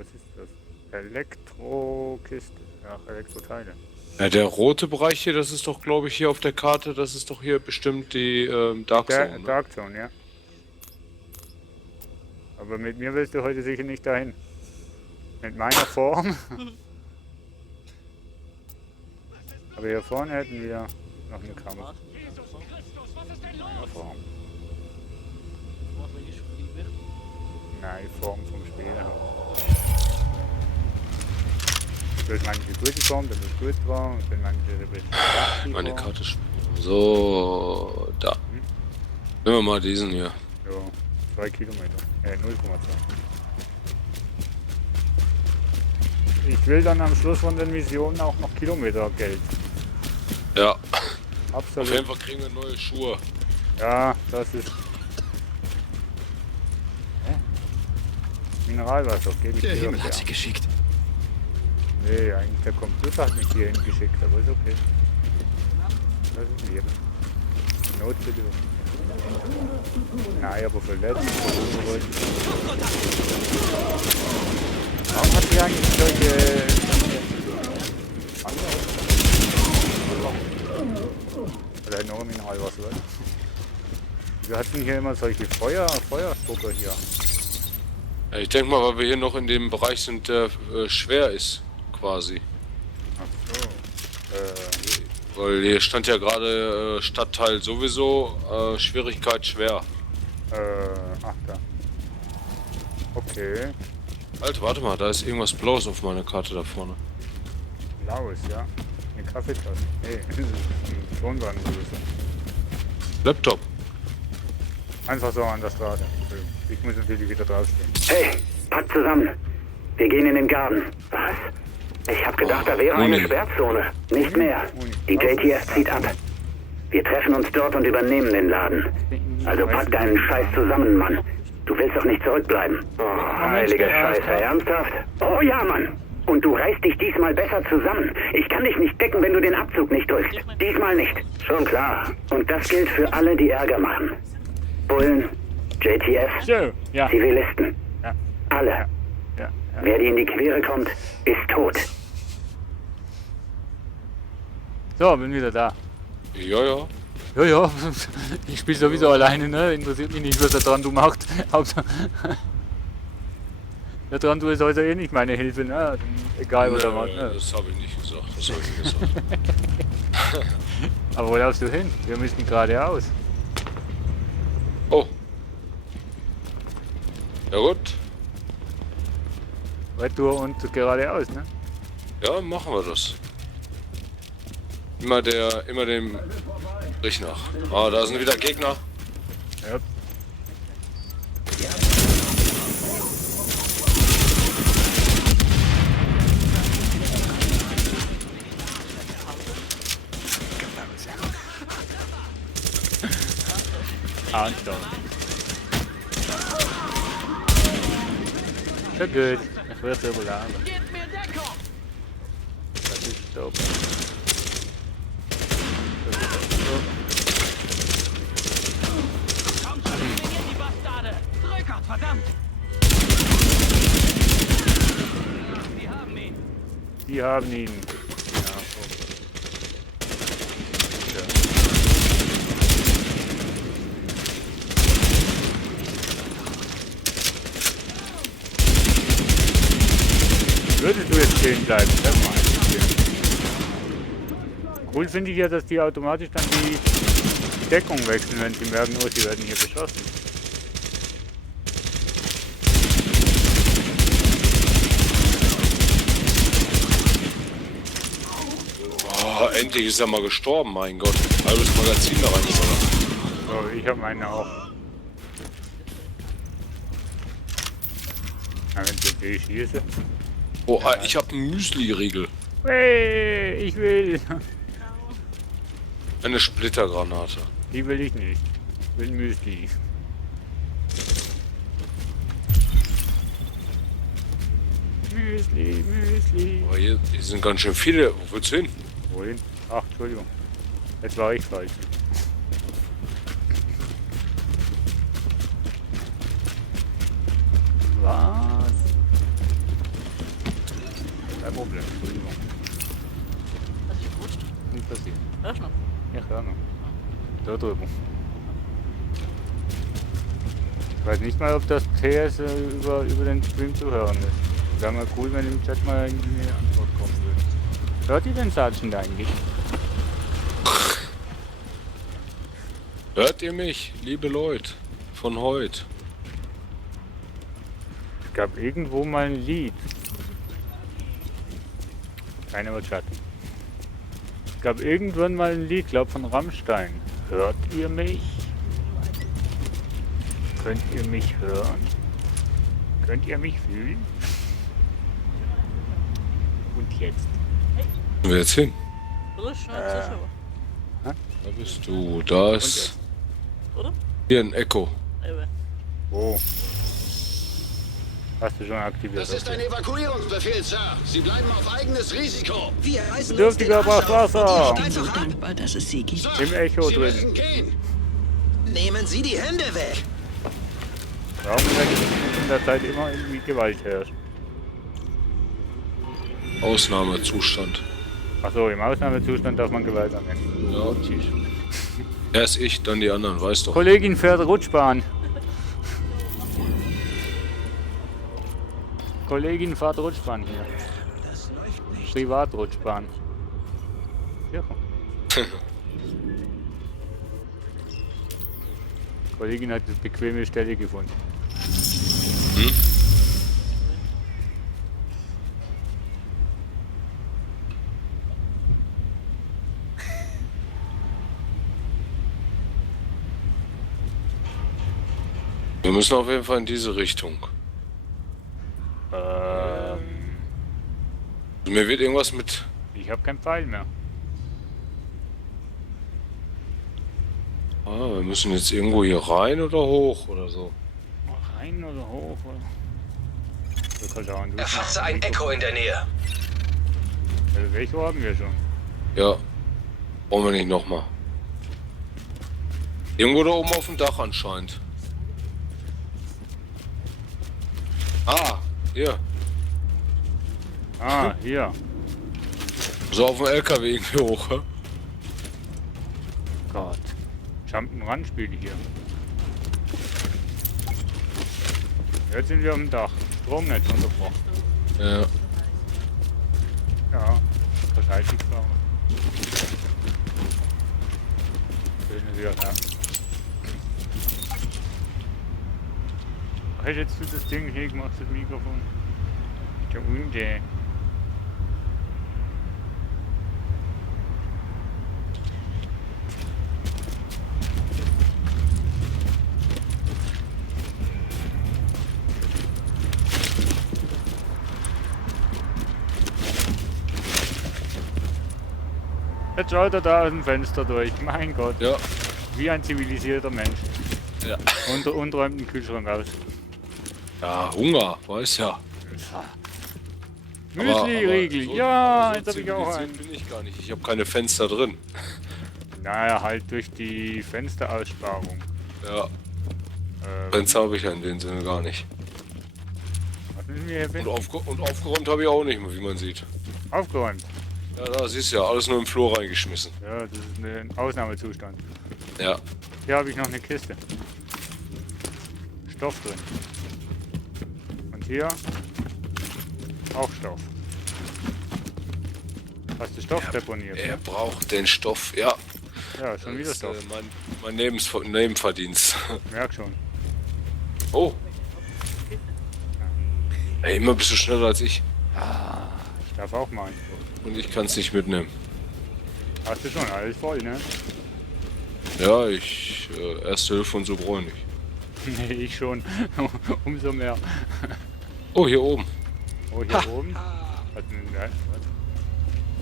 was ist das? Elektrokiste. Ach, Elektroteile. Ja, der rote Bereich hier, das ist doch, glaube ich, hier auf der Karte, das ist doch hier bestimmt die Dark Zone. Ne? Dark Zone, ja. Aber mit mir willst du heute sicher nicht dahin. Mit meiner Form. Aber hier vorne hätten wir noch eine Kammer. Meiner Form. Nein, Form vom Spieler. Durch manche gute Form, dann ist gut drauf, und wenn manche ein bisschen Meine Karte so, da. Nehmen wir mal diesen hier. Ja, 2 Kilometer. 0,2. Ich will dann am Schluss von den Missionen auch noch Kilometergeld. Ja. Absolut. Auf jeden Fall kriegen wir neue Schuhe. Ja, das ist... Hä? Mineralwasser, gebe ich Der dir. Himmel hat sie geschickt. Nee, eigentlich der Computer hat mich hierhin geschickt, aber ist okay. Das ist mir. Notbedürfnis. Nein, aber verletzt. Warum hat sie eigentlich solche... Oder noch ein Mineralwasser, oder? Wir hatten hier immer solche Feuerspucker hier. Ja, ich denke mal, weil wir hier noch in dem Bereich sind, der schwer ist, quasi. Ach so. Weil hier stand ja gerade Stadtteil sowieso, Schwierigkeit schwer. Ach da. Okay. Alter, warte mal, da ist irgendwas Blaues auf meiner Karte da vorne. Blaues, ja. Eine Kaffeetasse. Nee, das ist ein Tonbandengröße. Laptop. Einfach so an der Straße. Ich muss natürlich wieder draufstehen. Hey, pack zusammen. Wir gehen in den Garten. Was? Ich hab gedacht, da wäre eine Sperrzone. Nicht mehr. Die JTF zieht ab. Wir treffen uns dort und übernehmen den Laden. Also pack deinen Scheiß zusammen, Mann. Du willst doch nicht zurückbleiben. Oh, heilige Scheiße, ernsthaft? Oh ja, Mann. Und du reißt dich diesmal besser zusammen. Ich kann dich nicht decken, wenn du den Abzug nicht drückst. Diesmal nicht. Schon klar. Und das gilt für alle, die Ärger machen. Bullen, JTF, So, ja. Zivilisten. Ja. Alle. Ja. Wer dir in die Quere kommt, ist tot. So, bin wieder da. Ja, ja. Ja, ja. Ich spiele sowieso alleine, ne? Interessiert mich nicht, was der Trandu macht. Hauptsache. Der Trandu ist also eh nicht meine Hilfe, ne? Egal, oder was. Ne? Das habe ich nicht gesagt. Das habe ich nicht gesagt. Aber wo laufst du hin? Wir müssen geradeaus. Oh. Ja gut. Retour und geradeaus, ne? Ja, machen wir das. Immer dem Strich nach. Ah, da sind wieder Gegner. Ja. Anton. Ja gut, ich werde überleben. Das ist top. Verdammt! Die haben ihn. Ja, Würdest du jetzt stehen bleiben? Das mal cool finde ich ja, dass die automatisch dann die Deckung wechseln, wenn sie merken, oh, sie werden hier beschossen. Oh, endlich ist er mal gestorben, mein Gott. Halbes Magazin da reingeballert. So, ich habe meine auch. Na, wenn ich schieße. Oh, ich habe einen Müsli-Riegel. Hey, ich will. Eine Splittergranate. Die will ich nicht. Ich will Müsli. Müsli, Müsli. Aber hier sind ganz schön viele. Wo willst du hin? Wohin? Ach, Entschuldigung. Jetzt war ich falsch. Was? Kein Problem, Entschuldigung. Hast du gewusst? Nicht passiert. Hörst du noch? Ja, klar noch. Da drüben. Ich weiß nicht mal, ob das TS über den Stream zu hören ist. Wäre mal cool, wenn im Chat mal irgendwie eine Antwort kommen würde. Hört ihr den Sergeant eigentlich? Hört ihr mich, liebe Leute, von heute? Es gab irgendwo mal ein Lied. Keiner wird Chat. Es gab irgendwann mal ein Lied, glaub von Rammstein. Hört ihr mich? Könnt ihr mich hören? Könnt ihr mich fühlen? Und jetzt? Wo wir jetzt hin? Oder schon Zuschauer? Da bist du, da ist Oder? hier ein Echo. Eben. Wo? Hast du schon aktiviert? Das ist ein Evakuierungsbefehl, Sir. Sie bleiben auf eigenes Risiko. Wir reißen Bedürftiger braucht Wasser! einfach ab. Dankbar, dass es sie gibt. Im Echo Sie drin. müssen gehen. Nehmen Sie die Hände weg. Warum in der Zeit immer irgendwie Gewalt herrscht? Ausnahmezustand. Achso, im Ausnahmezustand darf man Gewalt anwenden. Ja. Tschüss. Erst ich, dann die anderen, weißt doch. Kollegin fährt Rutschbahn. Kollegin fährt Rutschbahn hier. Das läuft nicht. Privatrutschbahn. Ja. Kollegin hat eine bequeme Stelle gefunden. Wir müssen auf jeden Fall in diese Richtung. Mir wird irgendwas mit... Ich habe keinen Pfeil mehr. Ah, wir müssen jetzt irgendwo hier rein oder hoch oder so. Rein oder hoch? Oder? Wir können schauen, du Erfasste ein Echo in der Nähe. Also welche haben wir schon? Ja. Brauchen wir nicht nochmal. Irgendwo da oben auf dem Dach anscheinend. Ah, hier. Ah, hier. So auf dem LKW irgendwie hoch, hä? Gott. Jump'n'Run spiele ich hier. Jetzt sind wir am Dach. Stromnetz unterbrochen. Ja. Ja, Verteidigungsbau. Schöne Sache, ja. Hast jetzt du das Ding hier gemacht, das Mikrofon? Der Hunde. Jetzt schaut er da aus dem Fenster durch. Mein Gott. Ja. Wie ein zivilisierter Mensch. Ja. Und räumt den Kühlschrank aus. Ja, Hunger, weiß ja. Müsli-Riegel. so- Ja, so jetzt habe ich auch einen. zivilisiert bin ich gar nicht. Ich habe keine Fenster drin. Naja, halt durch die Fensteraussparung. Ja. Fenster habe ich ja in dem Sinne gar nicht. Was müssen wir hier Und, finden? und aufgeräumt habe ich auch nicht mehr, wie man sieht. Aufgeräumt. Ja, da siehst du ja, alles nur im Flur reingeschmissen. Ja, das ist ein Ausnahmezustand. Ja. Hier habe ich noch eine Kiste. Stoff drin. Und hier auch Stoff. Hast du Stoff deponiert? Er Ne? braucht den Stoff, ja. Ja, schon wieder Das ist Stoff. mein Nebenverdienst. Merk schon. Oh. Ey, immer bist du schneller als ich. Ich darf auch mal. Und ich kann es nicht mitnehmen. Hast du schon alles voll, ne? Ja, Erste Hilfe und so brauche ich nicht. Nee, ich schon. Umso mehr. Oh, hier oben. Oh, hier oben. Was denn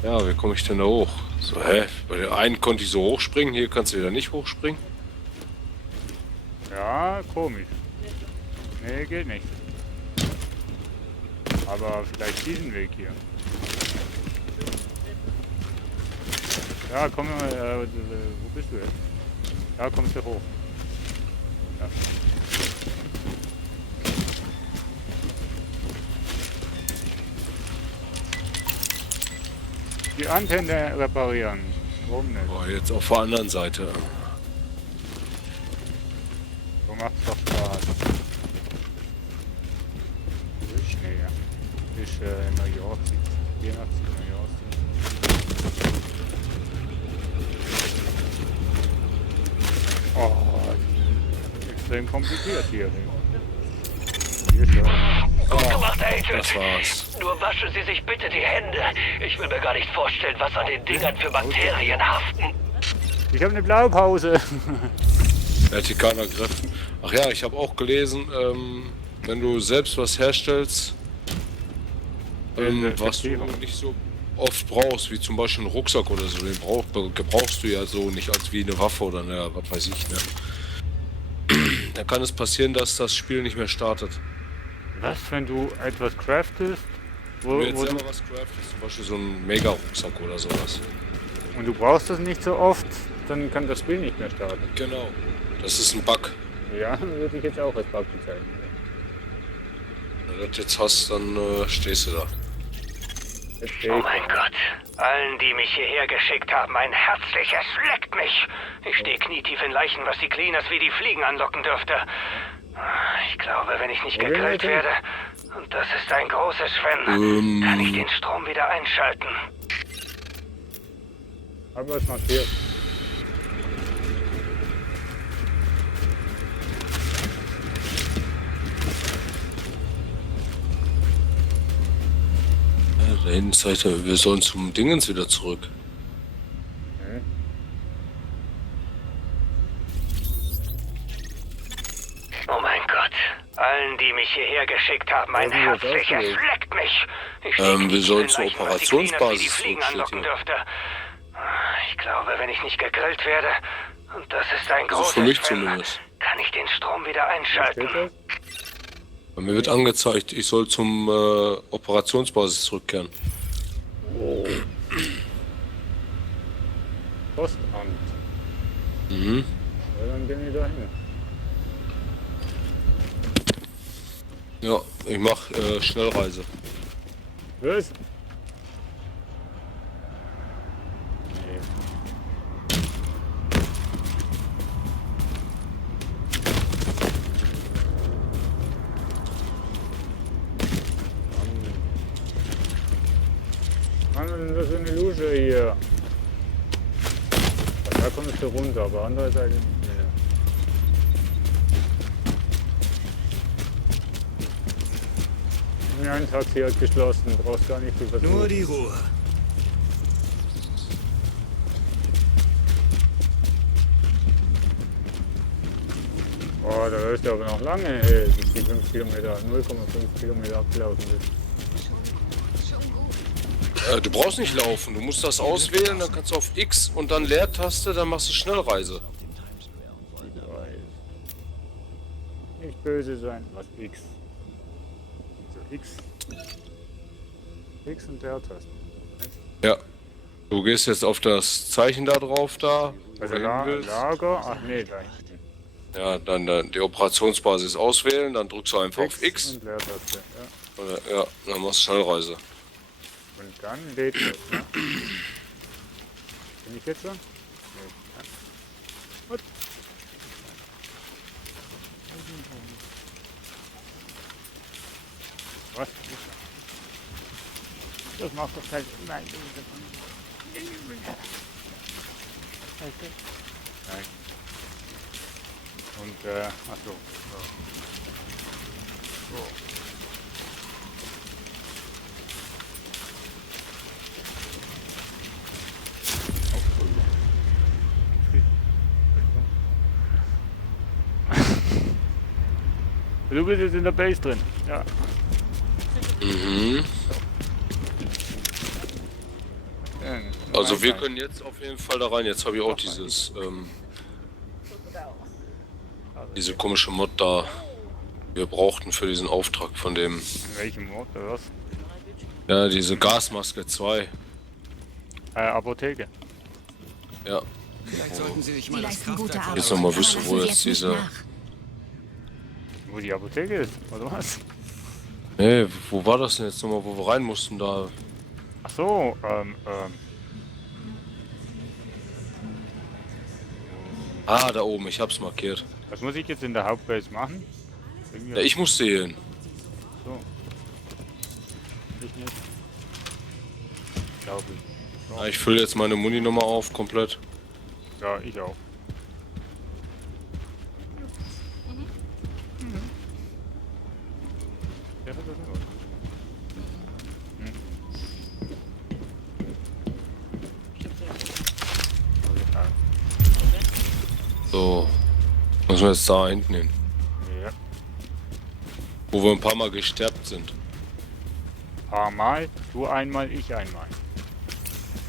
da? Ja, wie komme ich denn da hoch? So, hä? Bei der einen konnte ich so hochspringen, hier kannst du wieder nicht hochspringen. Ja, komisch. Nee, geht nicht. Aber vielleicht diesen Weg hier. Ja, komm mal, wo bist du jetzt? Da kommst du hoch. Ja. Die Antenne reparieren. Warum nicht? Oh, jetzt auf der anderen Seite. So macht's doch Spaß. Wo ist Schnee? Ist New York. Je nach New York. Oh, extrem kompliziert hier. Hier schon. Gut gemacht, Agent. Das war's. Nur waschen Sie sich bitte die Hände. Ich will mir gar nicht vorstellen, was an den Dingern für Bakterien haften. Ich habe eine Blaupause. Vertikalangriff. Ach ja, ich habe auch gelesen, wenn du selbst was herstellst, was du nicht so oft brauchst, wie zum Beispiel einen Rucksack oder so, den gebrauchst du ja so nicht als wie eine Waffe oder eine, was weiß ich, ne? Da kann es passieren, dass das Spiel nicht mehr startet. Was, wenn du etwas craftest, Wenn du jetzt selber was craftest, zum Beispiel so einen Mega-Rucksack oder sowas. und du brauchst das nicht so oft, dann kann das Spiel nicht mehr starten. Genau. Das ist ein Bug. Ja, würde ich jetzt auch als Bug bezeichnen. Wenn du das jetzt hast, dann stehst du da. Jetzt steh Oh ich mein da. Gott. Allen, die mich hierher geschickt haben, ein herzliches leckt mich. Ich stehe knietief in Leichen, was die Cleaners wie die Fliegen anlocken dürfte. Ich glaube, wenn ich nicht gegrillt werde, und das ist ein großes Wenn, kann ich den Strom wieder einschalten. Hab was markiert. Da hinten zeigt er, wir sollen zum Dingens wieder zurück. Oh mein Gott. Allen, die mich hierher geschickt haben, ein herzliches leckt mich. Ich stehe wir knietief sollen in zur Leichen, was die Cleaners wie die Operationsbasis Fliegen zurück, anlocken steht hier. dürfte. Ich glaube, wenn ich nicht gegrillt werde, und das ist ein Also großes für mich Wenn, zumindest. kann ich den Strom wieder einschalten. Steht das? Bei mir wird angezeigt, ich soll zum Operationsbasis zurückkehren. Postamt. Mhm. Ja, dann gehen wir da hin. Ja, ich mach Schnellreise. Was? Mann, das ist eine Lusche hier. Da kommst du runter, aber andererseits nicht mehr. Ja, ein Taxi hat geschlossen, du brauchst gar nicht zu versuchen. Nur die Ruhe. Oh, da läuft aber noch lange, ey, bis die 5 Kilometer, 0,5 Kilometer abgelaufen ist. Schon gut. Du brauchst nicht laufen, du musst das auswählen, dann kannst du auf X und dann Leertaste, dann machst du Schnellreise. Nicht böse sein. Was X? So X. X und Leertaste. Ja. Du gehst jetzt auf das Zeichen da drauf, da. wo Also du hin willst. Lager? Ach nee, da hinten. Ja, dann die Operationsbasis auswählen, dann drückst du einfach auf X. Und Leertaste, ja. Oder, ja, dann machst du Schnellreise. Und dann lädt es, ne? Bin ich jetzt schon? Nee. Ja. What? Was? Das macht doch keinen Sinn. Nein. Nein. Und, ach so. So. Du bist jetzt in der Base drin. Ja. Mhm. Also wir können jetzt auf jeden Fall da rein. Jetzt habe ich auch dieses, diese komische Mod da. Wir brauchten für diesen Auftrag von dem. In welchem Mod oder was? Ja, diese Gasmaske 2. Apotheke. Ja. Vielleicht sollten Sie sich mal Sie das leisten gute Kraftwerk Arbeit. Jetzt nochmal wüsste, wo Aber jetzt lassen Sie diese. nicht nach. Wo die Apotheke ist, oder was? Nee, wo war das denn jetzt nochmal, wo wir rein mussten da? Ach so, Ah, da oben, ich hab's markiert. Was muss ich jetzt in der Hauptbase machen? Ja, ich muss sehen. So. Ich nicht. Glaube ich. So. Ja, ich fülle jetzt meine Muni nochmal auf, komplett. Ja, ich auch. Ja, das ist gut. So. Müssen wir jetzt da hinten hin. Ja. Wo wir ein paar Mal gesterbt sind. Paar Mal, du einmal, ich einmal.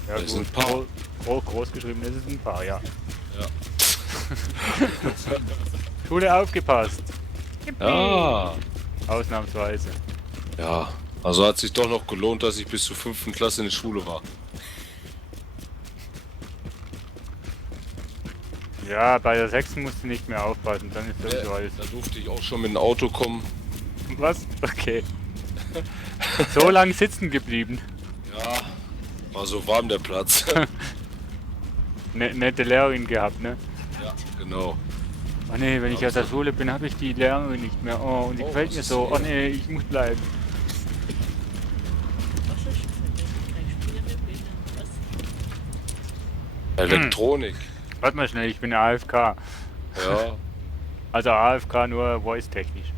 Ja, Das gut. sind ein paar. Groß geschrieben, das ist ein paar, ja. Ja. Schule aufgepasst. Ja. Ausnahmsweise. Ja. Also hat sich doch noch gelohnt, dass ich bis zur 5. Klasse in der Schule war. Ja, bei der 6. musst du nicht mehr aufpassen, dann ist das so alles. Da durfte ich auch schon mit dem Auto kommen. Was? Okay. So lang sitzen geblieben. Ja. War so warm der Platz. Nette Lehrerin gehabt, ne? Ja, genau. Oh ne, wenn ich aus der Schule bin, habe ich die Lehrerin nicht mehr. Oh, und die gefällt was mir ist so. hier? Oh ne, ich muss bleiben. Was ist denn das? Was? Elektronik. Warte mal schnell, ich bin AFK. Ja. Also AFK nur voice-technisch.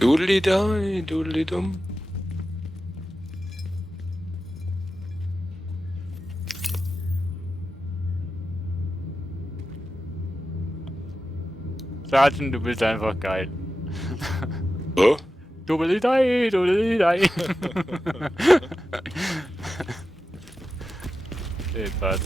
Dudeli-dai, dudeli-dum. Sergeant, du bist einfach geil. Hä? Dubelidei, dubelidei. Okay, passt.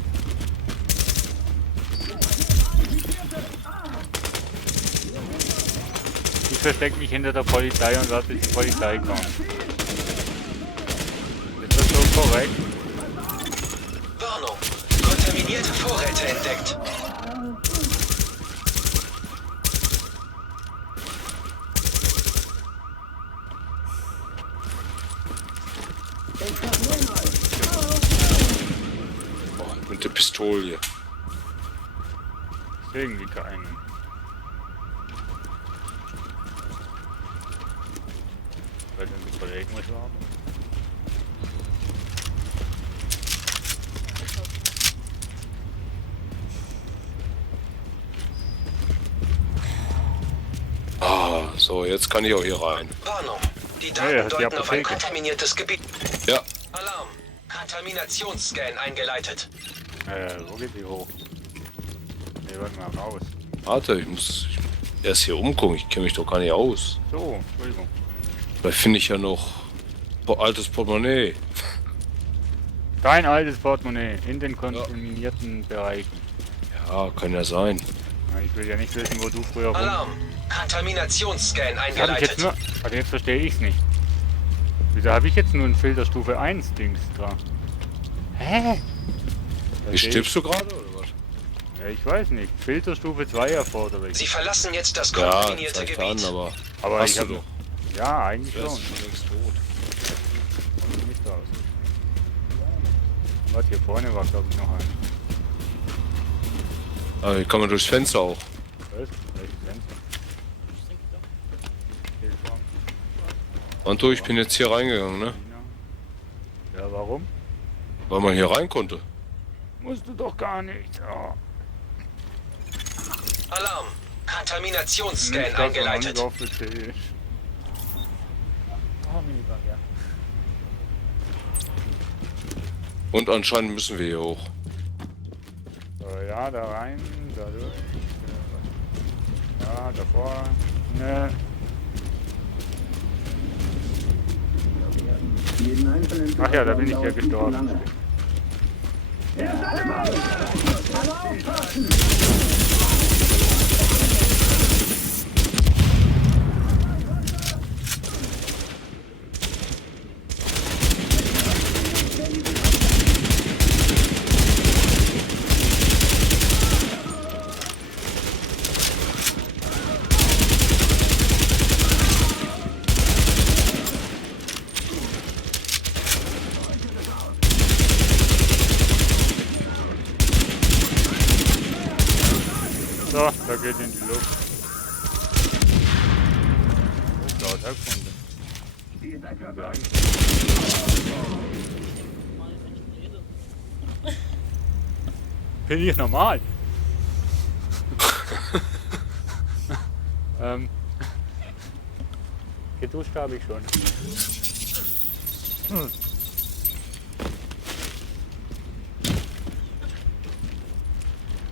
Ich verstecke mich hinter der Polizei und warte, bis die Polizei kommt. Ist das so korrekt? Warnung. Kontaminierte Vorräte entdeckt. Oh, mit der Pistole. Irgendwie keinen. Weil dann die Kollegen was haben. Ah, so, jetzt kann ich auch hier rein. Warnung. Die Ja, Daten ja, die deuten auf ein Apotheke. kontaminiertes Gebiet. Ja. Alarm. Kontaminationsscan eingeleitet. Wo geht die hoch? Ne, warte mal raus. Warte, ich muss erst hier umgucken. Ich kenne mich doch gar nicht aus. So, Entschuldigung. Da finde ich ja noch altes Portemonnaie. Dein altes Portemonnaie in den kontaminierten Bereichen. Ja, kann ja sein. Ja, ich will ja nicht wissen, wo du früher rum... Alarm. Kontaminationsscan Hab ich jetzt eingeleitet. nur... Also jetzt verstehe ich's nicht. Wieso habe ich jetzt nur ein Filterstufe 1 Dings dran? Hä? Wie stirbst du gerade oder was? Ja, ich weiß nicht. Filterstufe 2 erforderlich. Sie verlassen jetzt das Ja, kontaminierte zeigt Gebiet. an, aber Aber hast ich du habe... doch. Ja, eigentlich Der schon. ist schon längst tot. Sieht nicht so aus. Was, hier vorne war glaube ich noch ein. Ah, hier kann man durchs Fenster auch. Was? Welches Fenster? Hilfsraum. Anto, ich bin jetzt hier reingegangen, ne? Ja, warum? Weil man hier rein konnte. Musst du doch gar nicht. Oh. Alarm. Kontaminationsscan Nicht, dass man eingeleitet. angehofft ist. Und anscheinend müssen wir hier hoch. So, ja, da rein, da durch. Ja, davor. Ne. Ach ja, da bin ich ja gestorben. So, da geht in die Luft. Oh, lauter Kunde. Bin ich normal? Geduscht habe ich schon.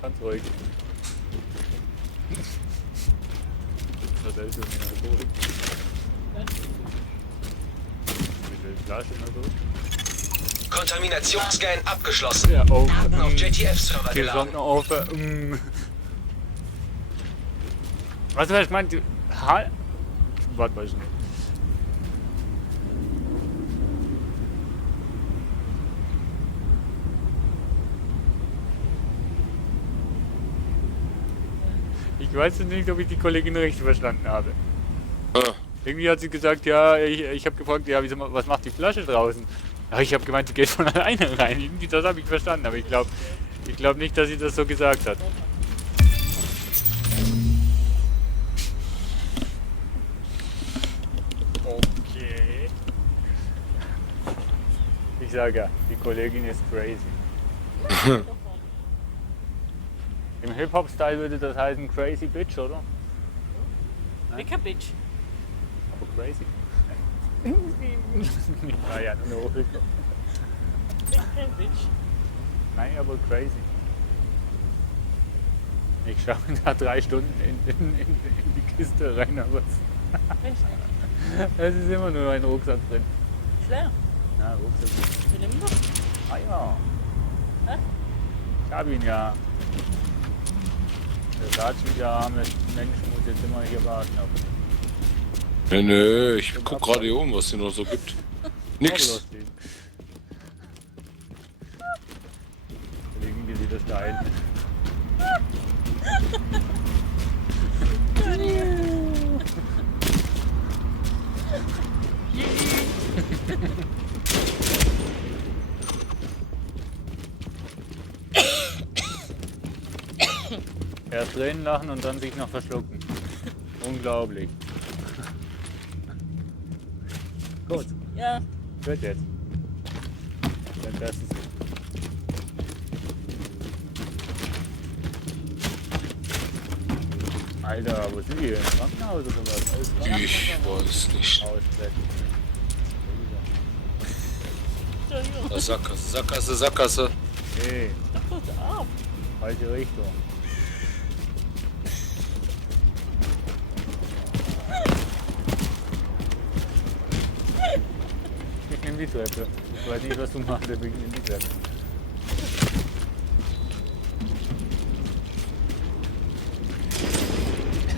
Ganz ruhig. Das ist so eine Alkohol. Wie Flasche oder so? Kontaminationsscan abgeschlossen. Ja, oh. Daten auf JTF-Server Hier geladen. kommt noch auf. Also, ich meine, warte, weiß ich nicht. Ich weiß jetzt nicht, ob ich die Kollegin richtig verstanden habe. Ah, Irgendwie hat sie gesagt, ja, ich habe gefragt, ja, was macht die Flasche draußen? Ja, ich habe gemeint, sie geht von alleine rein. Irgendwie das habe ich verstanden, aber ich glaube nicht, dass sie das so gesagt hat. Okay. Ich sage ja, die Kollegin ist crazy. Im Hip-Hop-Style würde das heißen Crazy Bitch, oder? Dicker Bitch. Aber crazy. Ah ja, nur Dicker Bitch. Nein, aber crazy. Ich schaue da 3 Stunden in die Kiste rein, aber es ist immer nur ein Rucksack drin. Schleer. Ja, Rucksack. Wir nehmen noch. Ah ja. Hä? Ich habe ihn ja. Der latschige arme Mensch muss jetzt immer hier warten auf mich. nö, ich guck gerade hier um, was es hier noch so gibt. Nix. Liegen die wieder steil. Erst Tränen lachen und dann sich noch verschlucken. Unglaublich. Gut, Ja. gut jetzt. Dann das ist Alter, wo sind die? Im Krankenhaus oder was? Alles klar? Ich weiß nicht. Ausbrechen. Sackgasse, Sackgasse, Sackgasse. Nee, Doch kurz ab. falsche Richtung. Ich nehme die Treppe. Ich weiß nicht, was du machst, aber ich nehme die Treppe.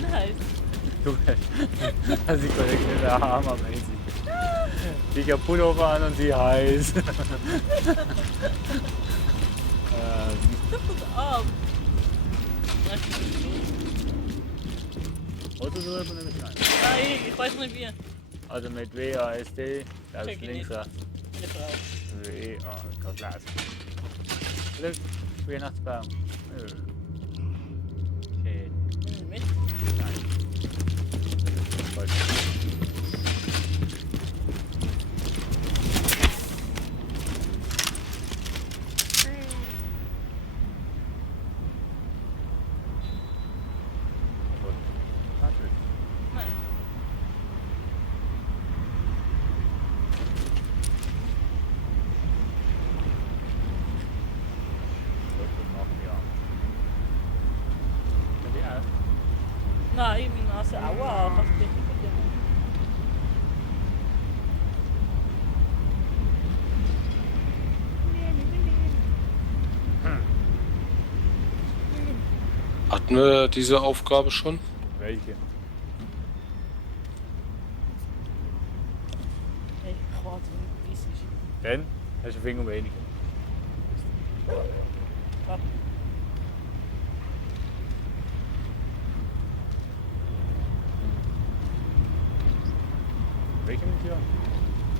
Nice. Du hast die Kollegen der hammermäßig. Ich hab Pullover an und sie heiß. Doch kurz ab. Autosäure nehme ich ein. Nein, ich weiß nicht wie. Also mit WASD, das Check ist ich links nicht. rechts. Eine Frau. Glas. Glück, Weihnachtsbaum. Okay, Mit. nein. Falsch. Nein. Hatten wir diese Aufgabe schon? Welche? Hey, Gott, wie ist es? Denn? Das ist ein Finger weniger. Warte. Welche Mission?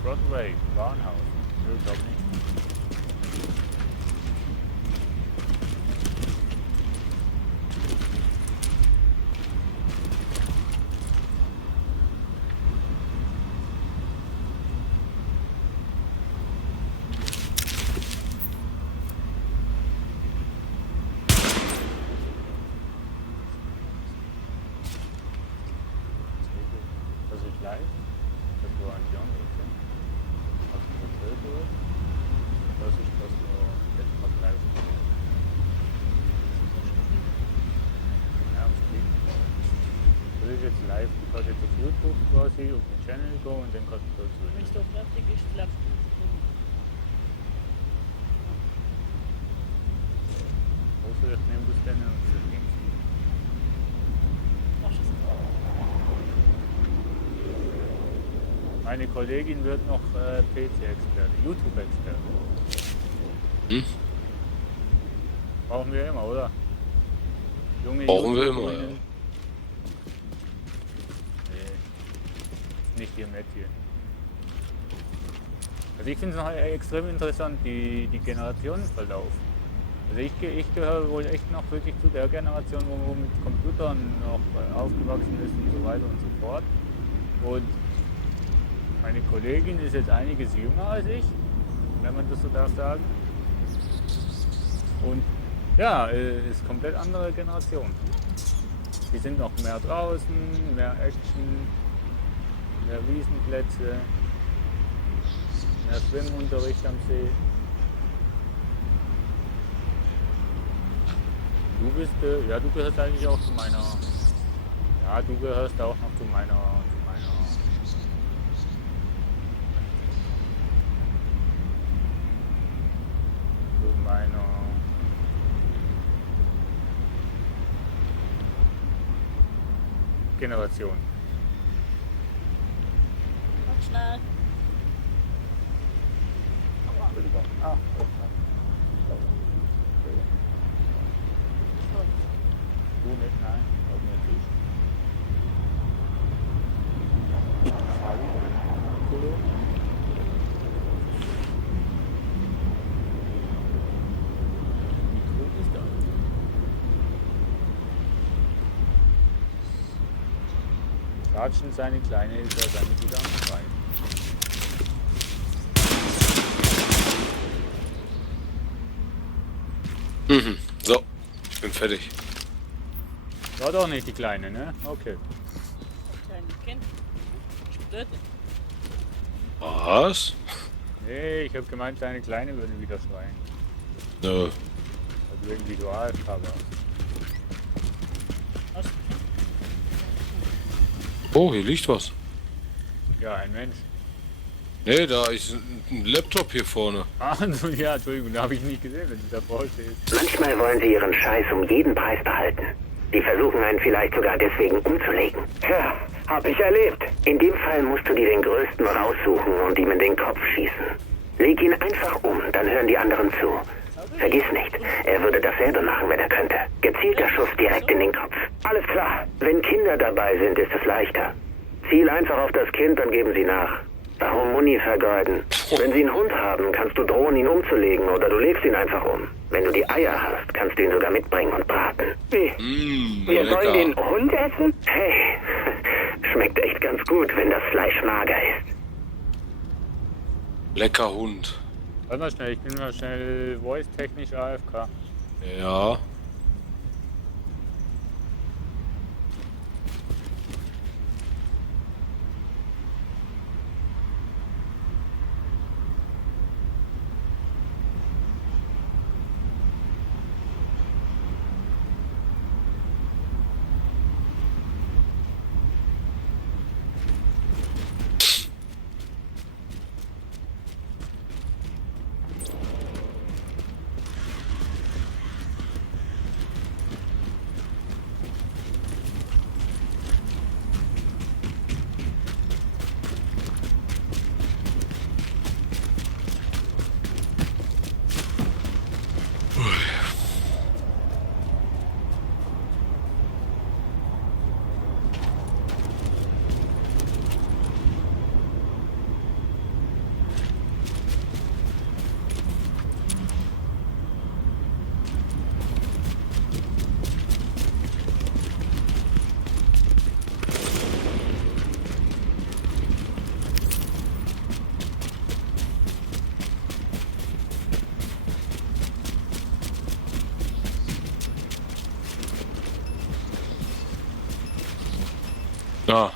Broadway, Warenhaus. Ich glaube nicht. Das ist live. Das war ein Genre. Hast du das gehört? Das ist das, was jetzt mal live ist. Ja, das klingt. Das ist jetzt live. Du kannst jetzt auf YouTube quasi auf den Channel gehen und dann kannst du dazu. Wenn ich doch fertig ist, läuft es. Außer ich nehme das dann und das Ding. Machst du es? Meine Kollegin wird noch PC-Experte, YouTube-Experte. Hm? Brauchen wir immer, oder? Junge Brauchen wir immer, YouTuberinnen. ja. Nee, nicht hier mit hier. Also ich finde es noch extrem interessant, die Generationenverlauf. Also ich gehöre wohl echt noch wirklich zu der Generation, wo mit Computern noch aufgewachsen ist und so weiter und so fort. Und meine Kollegin ist jetzt einiges jünger als ich, wenn man das so darf sagen. Und ja, ist komplett andere Generation. Die sind noch mehr draußen, mehr Action, mehr Wiesenplätze, mehr Schwimmunterricht am See. Du bist, ja, du gehörst eigentlich auch zu meiner, ja, du gehörst auch noch zu meiner Generation. Mach schnell. Ah. Du nicht? Nein, auch nicht ich. Kolo. Mikro ist da. Ratschen seine kleine Hilfe, seine Gedanken rein. Mhm. So, ich bin fertig. War doch nicht die kleine, ne? Okay. Kleine Kind. Ich töte. Was? Nee, ich habe gemeint, deine Kleine würde wieder schreien. Nö. Also irgendwie du AFK warst. Was? Oh, hier liegt was. Ja, ein Mensch. Nee, da ist ein Laptop hier vorne. Ah, so, ja, Entschuldigung, da habe ich nicht gesehen, wenn du da vorne stehst. Manchmal wollen sie ihren Scheiß um jeden Preis behalten. Die versuchen einen vielleicht sogar deswegen umzulegen. Ja, hab ich erlebt. In dem Fall musst du dir den Größten raussuchen und ihm in den Kopf schießen. Leg ihn einfach um, dann hören die anderen zu. Vergiss nicht, er würde dasselbe machen, wenn er könnte. Gezielter Schuss direkt in den Kopf. Alles klar. Wenn Kinder dabei sind, ist es leichter. Ziel einfach auf das Kind, dann geben sie nach. Warum Muni vergeuden? Wenn sie einen Hund haben, kannst du drohen, ihn umzulegen oder du legst ihn einfach um. Wenn du die Eier hast, kannst du ihn sogar mitbringen und braten. Wie? Wir sollen den Hund essen? Hey, schmeckt echt ganz gut, wenn das Fleisch mager ist. Lecker Hund. Warte mal schnell, ich bin mal schnell voice-technisch AFK. Ja. Na.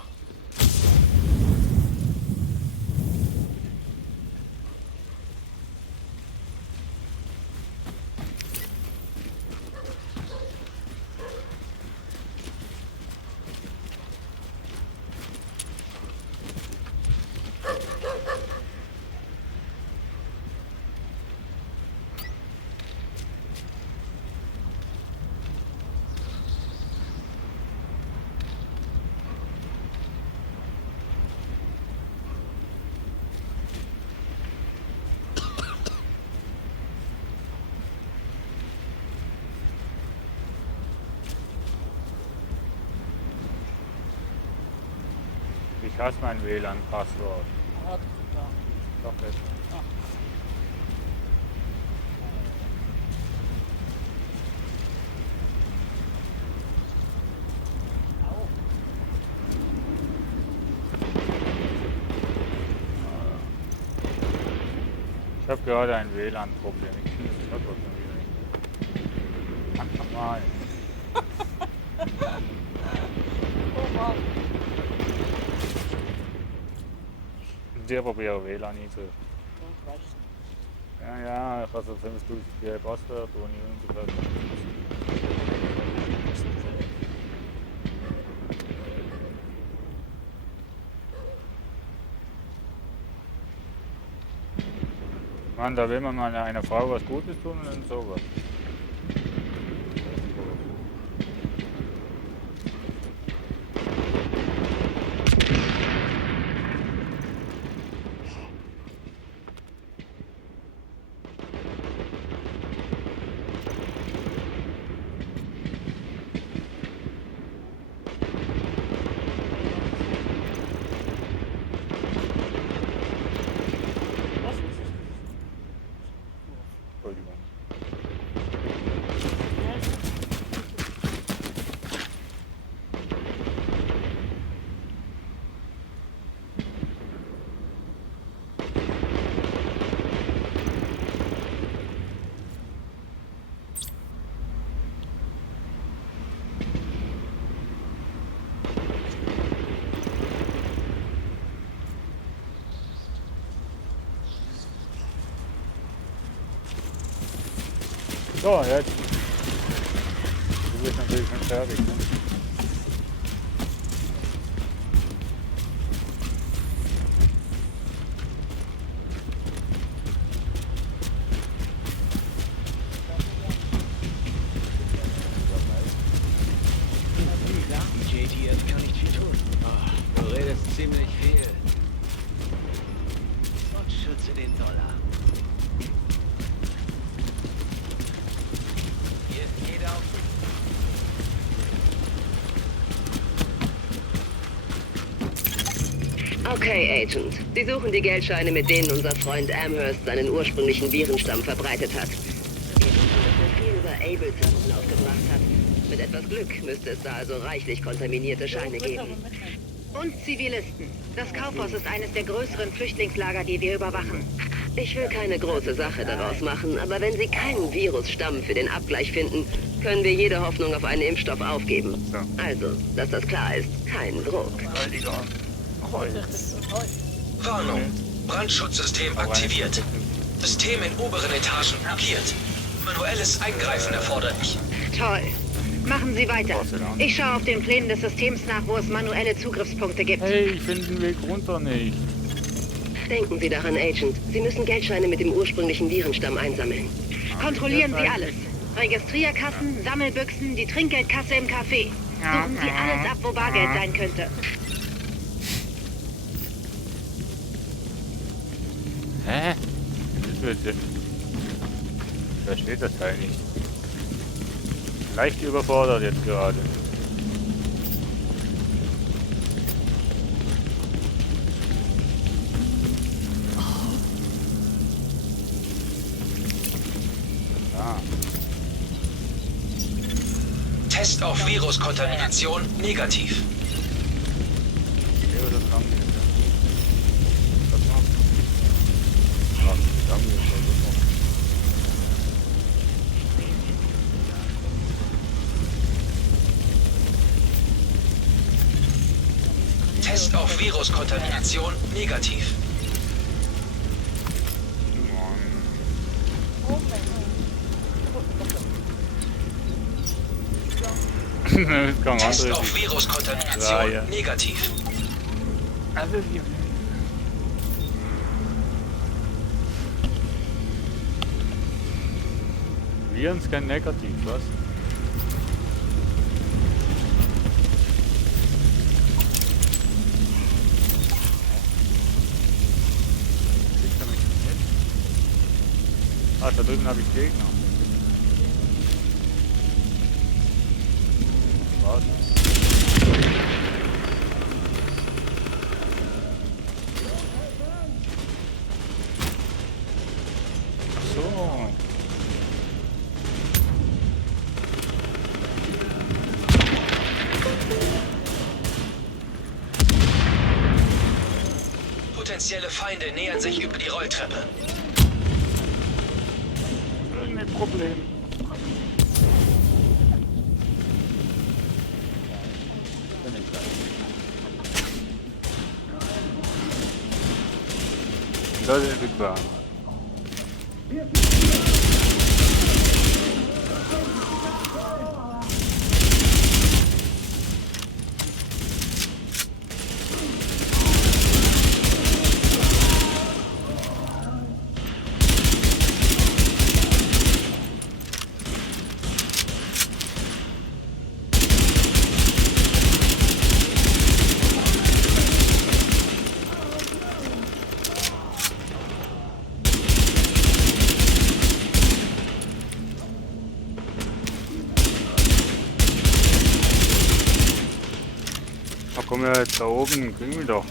Ich hasse mein WLAN-Passwort. Hat getan. Doch besser. Au. Ich habe gerade ein WLAN-Problem. Ich finde das Passwort schon wieder nicht. Manchmal mal. Oh Mann. Der probiert WLAN nicht so. Und weißt Ja, ja, ich habe so 5000 Passwort ohne irgendwas. Mann, da will man mal einer Frau was Gutes tun und dann sowas. Was ist das? Entschuldigung. So, jetzt. Du bist natürlich schon fertig, ne? Die JTF kann nicht viel tun. Du redest ziemlich viel. Und schütze den Dollar. Hier ist jeder auf. Okay, Agent. Sie suchen die Geldscheine, mit denen unser Freund Amherst seinen ursprünglichen Virenstamm verbreitet hat. Wir wissen, dass er viel über Ableton Umlauf gebracht hat. Mit etwas Glück müsste es da also reichlich kontaminierte Scheine geben. Und Zivilisten. Das Kaufhaus ist eines der größeren Flüchtlingslager, die wir überwachen. Ich will keine große Sache daraus machen, aber wenn Sie keinen Virusstamm für den Abgleich finden, können wir jede Hoffnung auf einen Impfstoff aufgeben. Also, dass das klar ist, kein Druck. Warnung. Brandschutzsystem aktiviert. System in oberen Etagen blockiert. Manuelles Eingreifen erforderlich. Toll. Machen Sie weiter. Ich schaue auf den Plänen des Systems nach, wo es manuelle Zugriffspunkte gibt. Hey, ich finde den Weg runter nicht. Denken Sie daran, Agent. Sie müssen Geldscheine mit dem ursprünglichen Virenstamm einsammeln. Kontrollieren Sie alles. Registrierkassen, Sammelbüchsen, die Trinkgeldkasse im Café. Suchen Sie alles ab, wo Bargeld sein könnte. Hä? Das wird denn. Da steht das Teil nicht. Leicht überfordert jetzt gerade. Ah. Test auf Viruskontamination negativ. Ja, das lang ist. Was noch? Ja, lang ist das noch. Test auf Viruskontamination negativ. Test auf Viruskontamination negativ. Also die Virenscan negativ, was? Ah, da drüben habe ich Gegner. Was? Ach so. Potenzielle Feinde nähern sich über die Rolltreppe. Kein Problem. Das ist bequem. Da kommen wir jetzt da oben, kriegen wir doch.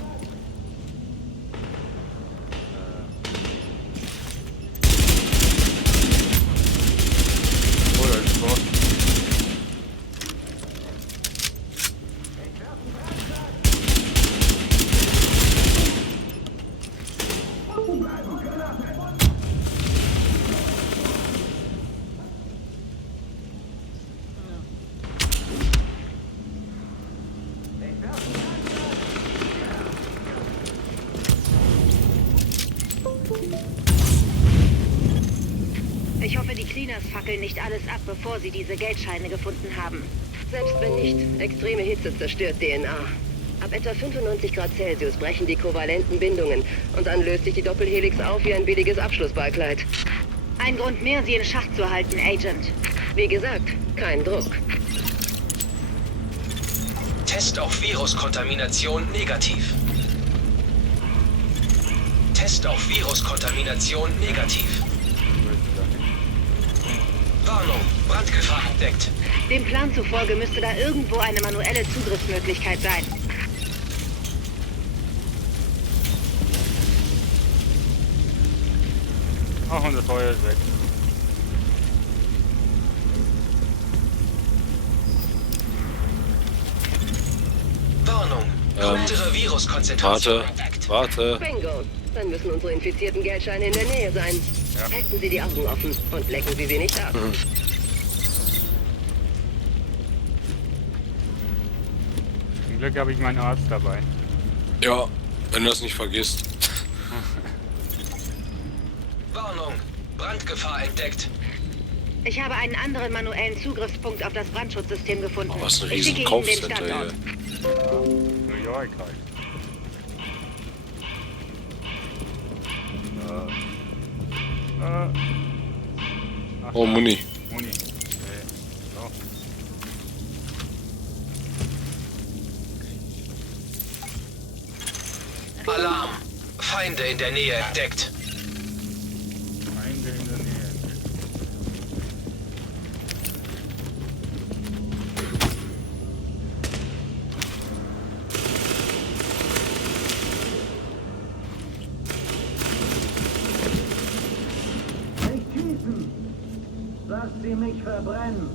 Oh, da ist was. Ich hoffe, die Cleaners fackeln nicht alles ab, bevor sie diese Geldscheine gefunden haben. Selbst wenn nicht, extreme Hitze zerstört DNA. Ab etwa 95 Grad Celsius brechen die kovalenten Bindungen und dann löst sich die Doppelhelix auf wie ein billiges Abschlussballkleid. Ein Grund mehr, sie in Schach zu halten, Agent. Wie gesagt, kein Druck. Test auf Viruskontamination negativ. Test auf Viruskontamination negativ. Warnung, Brandgefahr entdeckt. Dem Plan zufolge müsste da irgendwo eine manuelle Zugriffsmöglichkeit sein. Ach, und das Feuer ist weg. Warnung, untere Viruskonzentration entdeckt. Warte. Bingo. Dann müssen unsere infizierten Geldscheine in der Nähe sein. Ja. Halten Sie die Augen offen und lecken Sie sie nicht ab. Zum Glück habe ich meinen Arzt dabei. Ja, wenn du das nicht vergisst. Warnung, Brandgefahr entdeckt. Ich habe einen anderen manuellen Zugriffspunkt auf das Brandschutzsystem gefunden. Oh, was ein Ich riesen schicke Ihnen den Kaufcenter Standort. hier. New York halt. Ach, Oh, Muni. Muni. Okay. So. Alarm, Feinde in der Nähe entdeckt. Feinde in der Nähe. Nicht schießen! Lass sie mich verbrennen!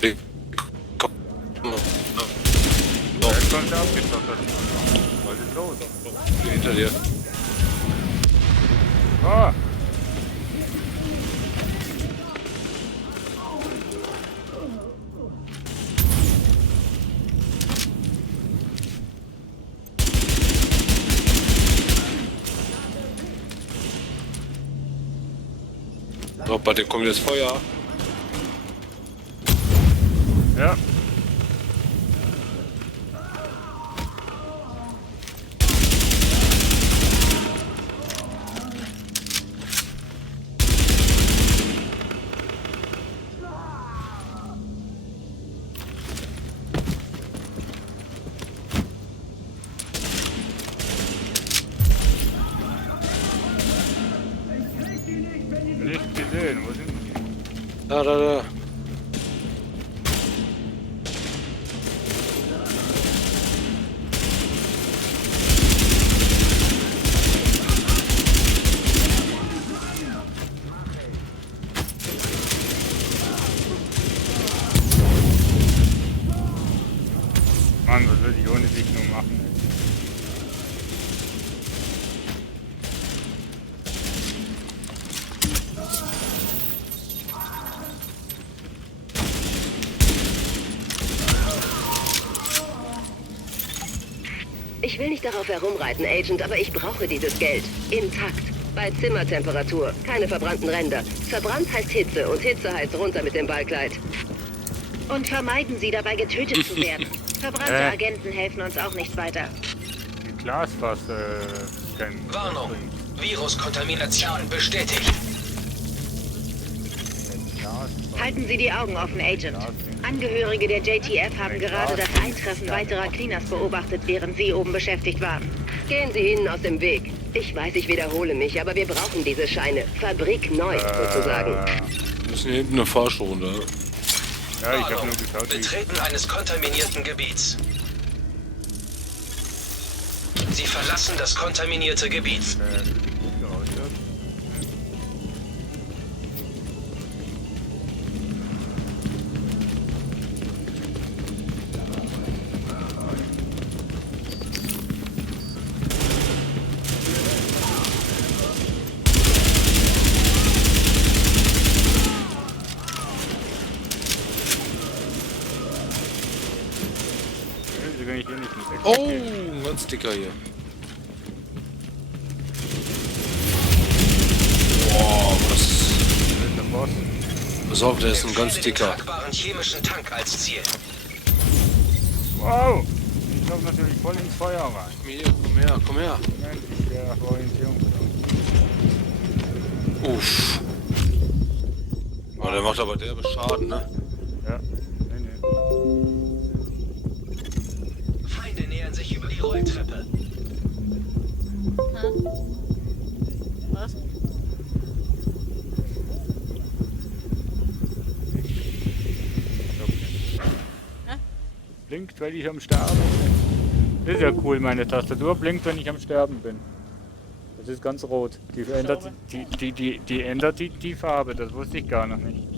Jetzt kommt der abgezottert. Was ist los? Hinter dir. Ah! So, bei dir kommt jetzt Feuer. Ja. Nicht gesehen, wo sind die? Da. Mann, was will ich ohne dich nur machen? Ich will nicht darauf herumreiten, Agent, aber ich brauche dieses Geld. Intakt. Bei Zimmertemperatur. Keine verbrannten Ränder. Verbrannt heißt Hitze und Hitze heißt runter mit dem Ballkleid. Und vermeiden Sie dabei, getötet zu werden. Verbrannte Agenten helfen uns auch nicht weiter. Die Glasfass kennen. Warnung. Viruskontamination bestätigt. Halten Sie die Augen offen, Agent. Angehörige der JTF haben gerade das Eintreffen weiterer Cleaners beobachtet, während Sie oben beschäftigt waren. Gehen Sie ihnen aus dem Weg. Ich weiß, ich wiederhole mich, aber wir brauchen diese Scheine. Fabrik neu, sozusagen. Wir müssen hier hinten eine Fahrschulrunde. Ja, ich habe nur geschaut, wie... Betreten eines kontaminierten Gebiets. Sie verlassen das kontaminierte Gebiet. Oh, ein ganz dicker hier. Boah, was? Pass auf, der ist ein ganz Den dicker. tragbaren chemischen Tank als Ziel. Wow! Ich glaube natürlich voll ins Feuer rein. Hier, komm her. Moment, ich wäre nach Orientierung. Uff. Oh, der macht aber derbe Schaden, ne? Ja. Nee. Feinde nähern sich über die Rolltreppe. Was? Blinkt, weil ich am Sterben bin. Das ist ja cool, meine Tastatur blinkt, wenn ich am Sterben bin. Das ist ganz rot. Die ändert die Farbe, das wusste ich gar noch nicht.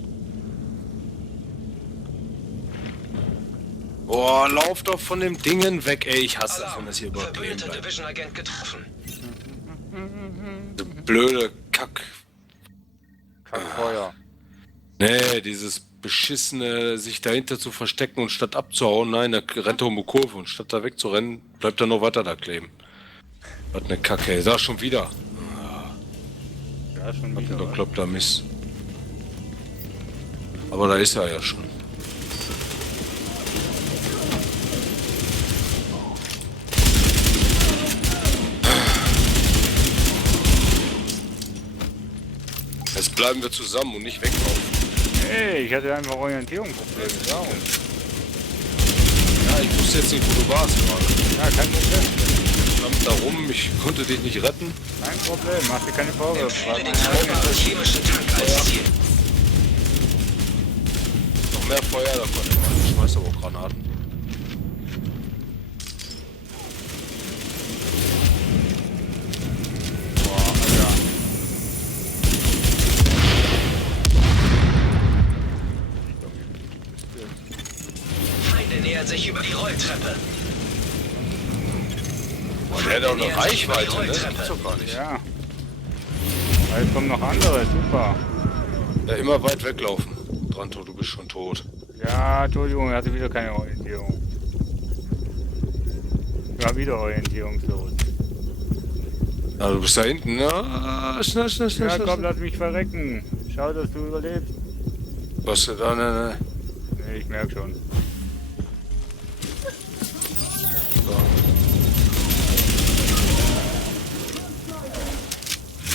Boah, lauf doch von dem Dingen weg, ey. Ich hasse das, wenn das hier überhaupt kleben Verbündeter bleibt. Division-Agent getroffen. Diese blöde Kack. Kackfeuer. Nee, dieses beschissene, sich dahinter zu verstecken und statt abzuhauen, nein, da rennt er um die Kurve und statt da wegzurennen, bleibt er noch weiter da kleben. Was ne Kacke, ey. Da schon wieder. Ja, schon Was wieder. ein bekloppter Mist. Aber da ist er ja schon. Jetzt bleiben wir zusammen und nicht weglaufen. Hey, ich hatte einfach Orientierungsprobleme. Darum. Ja, ich wusste jetzt nicht, wo du warst gerade. Ja, kein Problem. Ich stand da rum, ich konnte dich nicht retten. Kein Problem, mach dir keine Vorwürfe. Empfehle den tragbaren chemischen Tank als Ziel. Noch mehr Feuer davon. Ich schmeiß aber auch Granaten. Boah, Alter. nähern sich über die Rolltreppe. Und der hat auch eine Nähern sich über die Reichweite, ne? Das Rolltreppe. gibt's doch gar nicht. Ja. Da jetzt kommen noch andere, super. Ja, immer weit weglaufen. Dranto, du bist schon tot. Ja, Entschuldigung, er hatte wieder keine Orientierung. Ich war wieder orientierungslos. Ja, du bist da hinten. Na, schnell. Ja, komm, lass mich verrecken. Schau, dass du überlebst. Was du da, ne? Nee, ich merk schon. So.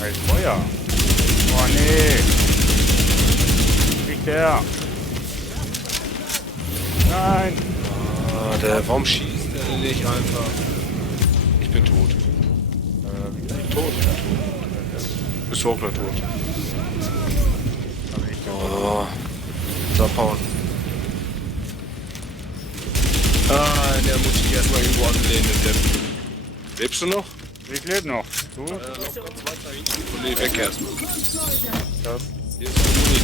Ein Feuer. Oh nee. Nicht der. Nein. Ah, warum schießt der denn nicht einfach? Ich bin tot. Wie bin ich Tot. Bist du auch gleich tot? Aber ich Oh. Abhauen. Ah, der muss sich erstmal irgendwo anlehnen. Lebst du noch? Ich lebe noch. Du? Nee, weg erstmal. Das. Hier ist ein Muni.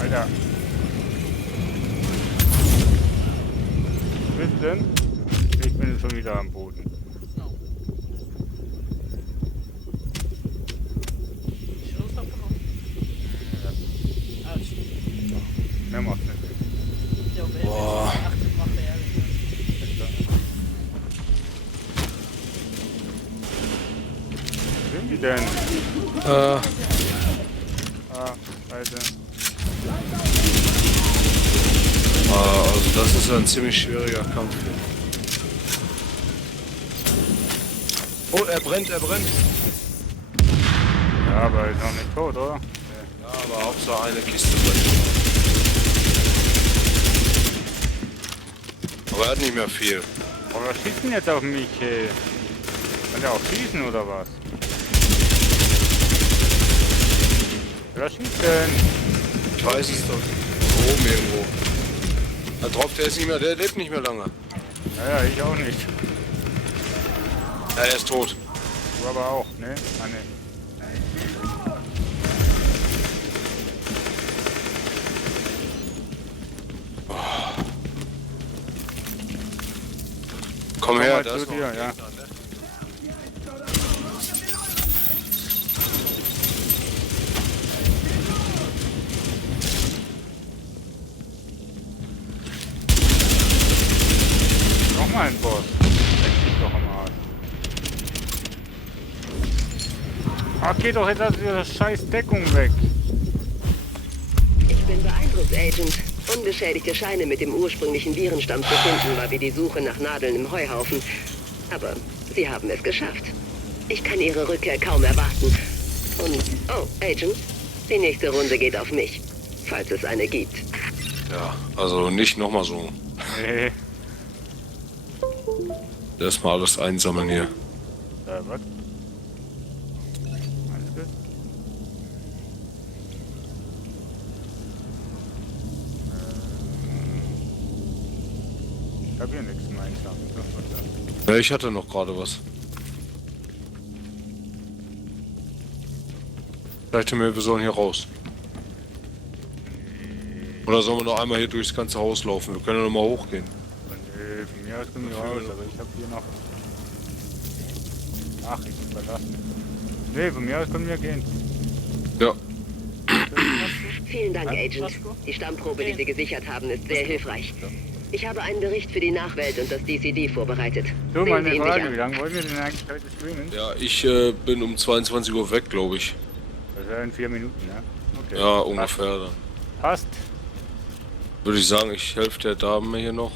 Alter. Was bist denn? Ich bin schon wieder am Boden. Schuss abgenommen. Autsch. Mehr macht nicht. Ja, wenn Boah. 80 macht er ehrlich. Wo sind die denn? Ah, Scheiße. also das ist ein ziemlich schwieriger Kampf hier. Oh, er brennt. Ja, aber ist noch nicht tot, oder? Ja, aber Hauptsache eine Kiste brennt. Aber er hat nicht mehr viel. Aber was schießt denn jetzt auf mich? Kann der auch schießen oder was? Wer schießt denn? Ich weiß es doch. Oben irgendwo. Da drauf, der lebt nicht mehr lange. Naja, ich auch nicht. Ja, er ist tot. Du aber auch, ne? Ah, ne. Komm her, mal da zu ist noch dir, ein ja. Gegner, ne? Nochmal ein Boss. Leck mich doch am Arsch. Ach, geh doch jetzt aus dieser scheiß Deckung weg. Ich bin beeindruckt, Agent. Unbeschädigte Scheine mit dem ursprünglichen Virenstamm zu finden, war wie die Suche nach Nadeln im Heuhaufen. Aber Sie haben es geschafft. Ich kann Ihre Rückkehr kaum erwarten. Und, oh, Agent, die nächste Runde geht auf mich. Falls es eine gibt. Ja, also nicht nochmal so. Nee. Erstmal alles einsammeln hier. Was? Alles gut? Ich hab hier nichts gemeinsam. Ja, ich hatte noch gerade was. Ich dachte mir, wir sollen hier raus. Oder sollen wir noch einmal hier durchs ganze Haus laufen? Wir können ja noch mal hochgehen. Nee, von mir aus können wir raus, aber ich hab hier noch... Ach, ich bin verlassen. Nee, von mir aus können wir gehen. Ja. Vielen Dank, Agent. Die Stammprobe, die Sie gesichert haben, ist sehr hilfreich. Ich habe einen Bericht für die Nachwelt und das DCD vorbereitet. So, Sehen meine Sie ihn Frage, sich wie an. lange wollen wir denn eigentlich heute streamen? Ja, ich bin um 22 Uhr weg, glaube ich. Das wäre in 4 Minuten, ne? Okay. Ja, ungefähr dann. Passt. Würde ich sagen, ich helfe der Dame hier noch.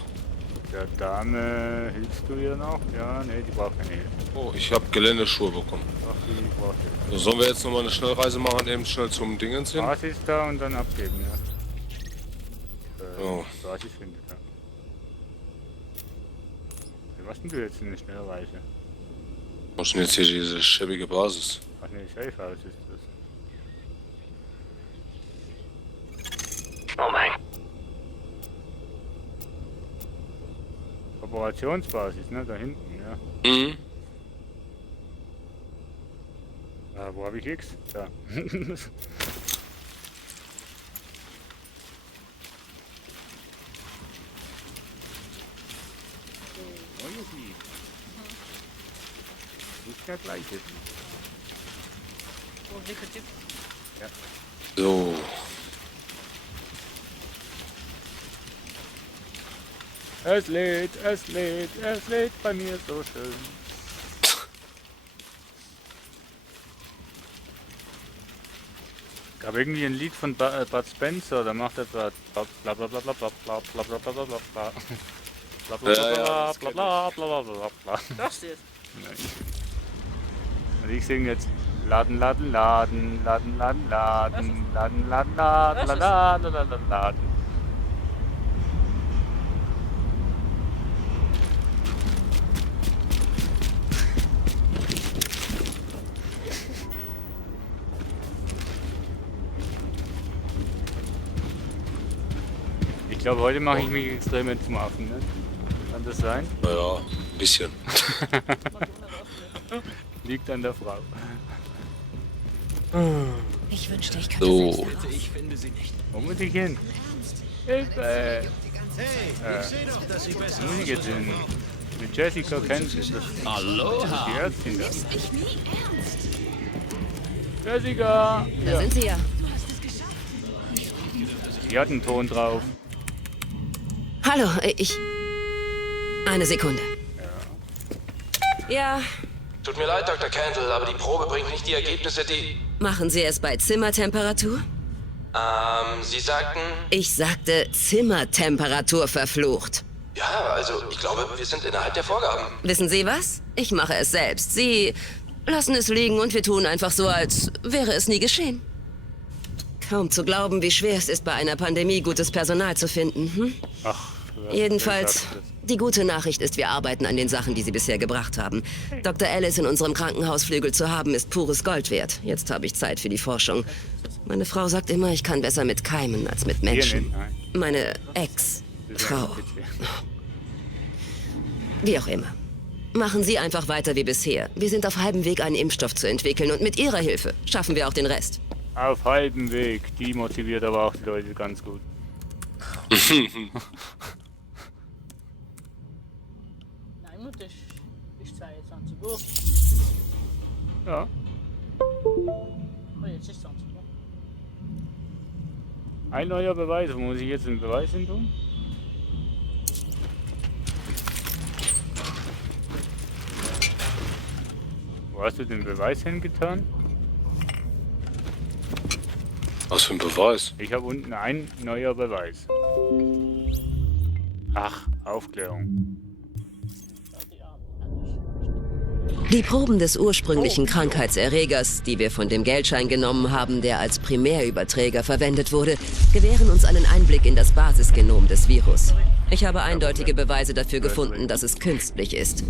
Der Dame, hilfst du ihr noch? Ja, nee, die braucht keine Hilfe. Oh, ich habe Geländeschuhe bekommen. Doch, die braucht Hilfe. So, sollen wir jetzt nochmal eine Schnellreise machen, eben schnell zum Dingens hin? Basis da und dann abgeben, ja. Oh. Basis findet, ja. Was denn du jetzt in eine Schnellreise? Wo ist denn jetzt hier diese schäbige Basis? Ach nee, Safe House ist das. Oh mein Operationsbasis, ne? Da hinten, ja. Mhm. Wo habe ich X? Da. der gleiche. Oh, dicker Typ. So. Es lädt bei mir so schön. Gab irgendwie ein Lied von Bud Spencer, da macht etwa bla bla bla bla bla bla bla bla bla bla bla bla bla bla bla bla bla bla bla. Das jetzt. Und ich singe jetzt Laden, Laden, Laden, Laden, Laden, Laden, Laden, Laden, Laden, Laden, Laden, Laden. Ich glaube, heute mache ich mich extrem zum Affen, ne? Kann das sein? Naja, ein bisschen. Liegt an der Frau. Ich wünschte, ich könnte So. selbst nach Ich finde sie nicht. Wo muss ich hin? Hilfe! Hey, ich sehe doch, dass sie besser Wo muss ich jetzt hin? Mit Jessica kennt sich das. Aloha. Die Ärztin da. Ich nie ernst. Jessica! Da Ja, sind sie ja. die hat einen Ton drauf. Hallo, ich... Eine Sekunde. Ja, Tut mir leid, Dr. Candle, aber die Probe bringt nicht die Ergebnisse, die... machen Sie es bei Zimmertemperatur? Sie sagten... Ich sagte Zimmertemperatur, verflucht. Ja, also ich glaube, wir sind innerhalb der Vorgaben. Wissen Sie was? Ich mache es selbst. Sie lassen es liegen und wir tun einfach so, als wäre es nie geschehen. Kaum zu glauben, wie schwer es ist, bei einer Pandemie gutes Personal zu finden. Hm? Ach, Jedenfalls, die gute Nachricht ist, wir arbeiten an den Sachen, die Sie bisher gebracht haben. Dr. Ellis in unserem Krankenhausflügel zu haben, ist pures Gold wert. Jetzt habe ich Zeit für die Forschung. Meine Frau sagt immer, ich kann besser mit Keimen als mit Menschen. Nein. Meine Ex-Frau. Wie auch immer. Machen Sie einfach weiter wie bisher. Wir sind auf halbem Weg, einen Impfstoff zu entwickeln und mit Ihrer Hilfe schaffen wir auch den Rest. Auf halbem Weg. Die motiviert aber auch die Leute ganz gut. Nein, Mutter, ich 22 Uhr. Ja. Oh, jetzt ist 20 Uhr. Ein neuer Beweis. Wo muss ich jetzt den Beweis hin tun? Wo hast du den Beweis hingetan? Was für ein Beweis? Ich habe unten ein neuer Beweis. Ach, Aufklärung. Die Proben des ursprünglichen Krankheitserregers, die wir von dem Geldschein genommen haben, der als Primärüberträger verwendet wurde, gewähren uns einen Einblick in das Basisgenom des Virus. Ich habe eindeutige Beweise dafür gefunden, dass es künstlich ist.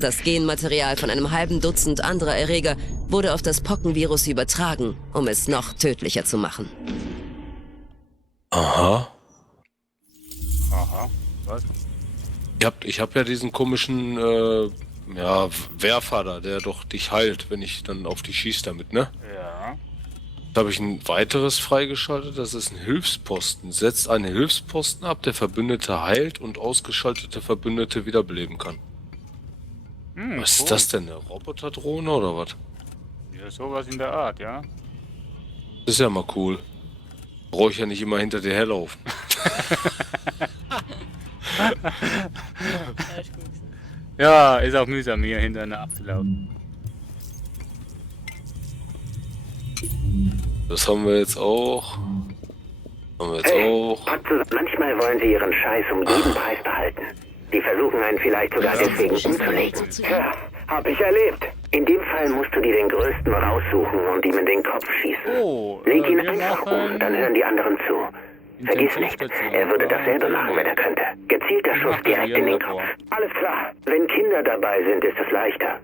Das Genmaterial von einem halben Dutzend anderer Erreger wurde auf das Pockenvirus übertragen, um es noch tödlicher zu machen. Aha. Aha. Was? Ich hab ja diesen komischen, Werfer da, der doch dich heilt, wenn ich dann auf dich schieße damit, ne? Ja. Da habe ich ein weiteres freigeschaltet, das ist ein Hilfsposten. Setzt einen Hilfsposten ab, der Verbündete heilt und ausgeschaltete Verbündete wiederbeleben kann. Was ist das denn, eine Roboterdrohne oder was? Ja, sowas in der Art, ja. Das ist ja mal cool. Brauche ich ja nicht immer hinter dir herlaufen. Ja, ist gut. Ja, ist auch mühsam, hier hinterher abzulaufen. Das haben wir jetzt auch. Hey, passt zusammen. Manchmal wollen sie ihren Scheiß um jeden Preis behalten. Die versuchen einen vielleicht sogar deswegen umzulegen. Ja, hab ich erlebt. In dem Fall musst du dir den Größten raussuchen und ihm in den Kopf schießen. Oh, Leg ihn wir einfach machen um, dann hören die anderen zu. Vergiss nicht, er würde dasselbe machen, wenn er könnte. Gezielter Schuss direkt in den Kopf. Alles klar. Wenn Kinder dabei sind, ist es leichter.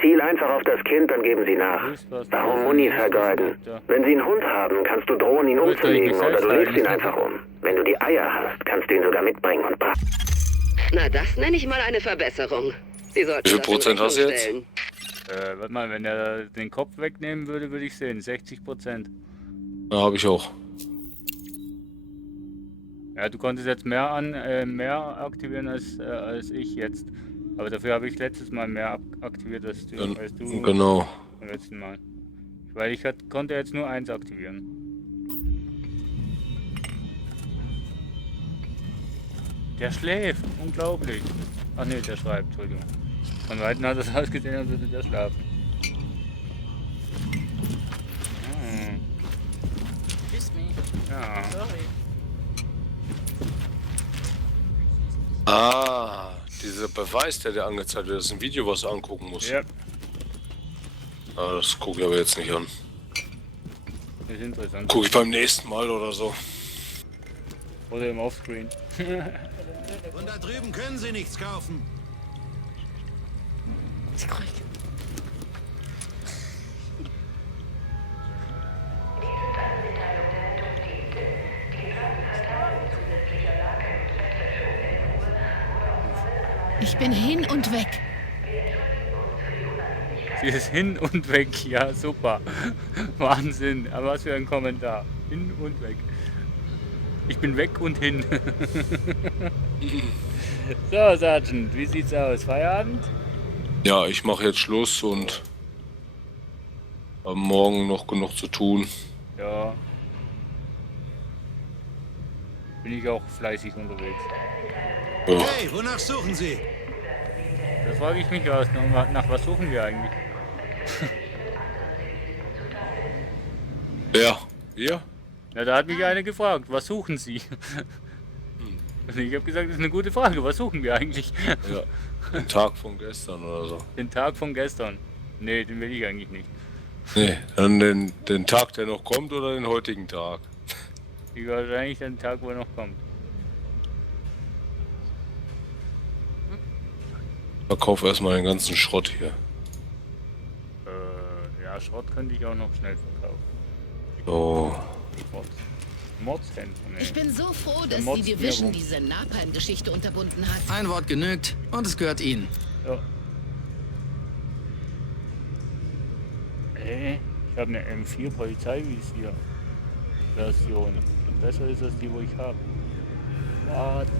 Ziel einfach auf das Kind, dann geben sie nach. Warum Muni vergeuden? Wenn sie einen Hund haben, kannst du drohen, ihn umzulegen oder du legst ihn einfach um. Wenn du die Eier hast, kannst du ihn sogar mitbringen und braten. Na, das nenne ich mal eine Verbesserung. Sie sollten Wie viel das in Prozent hast du Rechnung jetzt? stellen. Warte mal, wenn er den Kopf wegnehmen würde, würde ich sehen. 60%. Ja, habe ich auch. Ja, du konntest jetzt mehr aktivieren als ich jetzt. Aber dafür habe ich letztes Mal mehr aktiviert als du Genau. beim letzten Mal. Weil ich konnte jetzt nur eins aktivieren. Der schläft, unglaublich. Ach nee, der schreibt, Entschuldigung. Von Weitem hat das ausgesehen, als würde der schlafen. Kiss me. Ja. Sorry. Ah, dieser Beweis, der dir angezeigt wird, ist ein Video, was du angucken musst. Ja, Ah, das gucke ich aber jetzt nicht an. das ist interessant. Gucke ich beim nächsten Mal oder so. Oder im Offscreen. Von da drüben können Sie nichts kaufen. Ich bin hin und weg. Sie ist hin und weg, ja super. Wahnsinn, aber was für ein Kommentar. Hin und weg. Ich bin weg und hin. So, Sergeant, wie sieht's aus? Feierabend? Ja, ich mache jetzt Schluss und habe morgen noch genug zu tun. Ja. Bin ich auch fleißig unterwegs. Ja. Hey, wonach suchen Sie? Das frage ich mich erst. Nach was suchen wir eigentlich? Ja, wir? Ja, da hat mich einer gefragt, was suchen Sie? Und ich habe gesagt, das ist eine gute Frage, was suchen wir eigentlich? Ja, den Tag von gestern oder so. Den Tag von gestern. Nee, den will ich eigentlich nicht. Nee, dann den Tag, der noch kommt oder den heutigen Tag? Ich wahrscheinlich den Tag, wo er noch kommt. Verkauf erstmal den ganzen Schrott hier. Ja, Schrott könnte ich auch noch schnell verkaufen. So. Mordshändler, nee. Ich bin so froh, Der dass motzt die mir Division rum. diese Napalm-Geschichte unterbunden hat. Ein Wort genügt und es gehört Ihnen. Ja. Ich habe eine M4 Polizeivisier Version. Und besser ist als die, wo ich habe. Warte.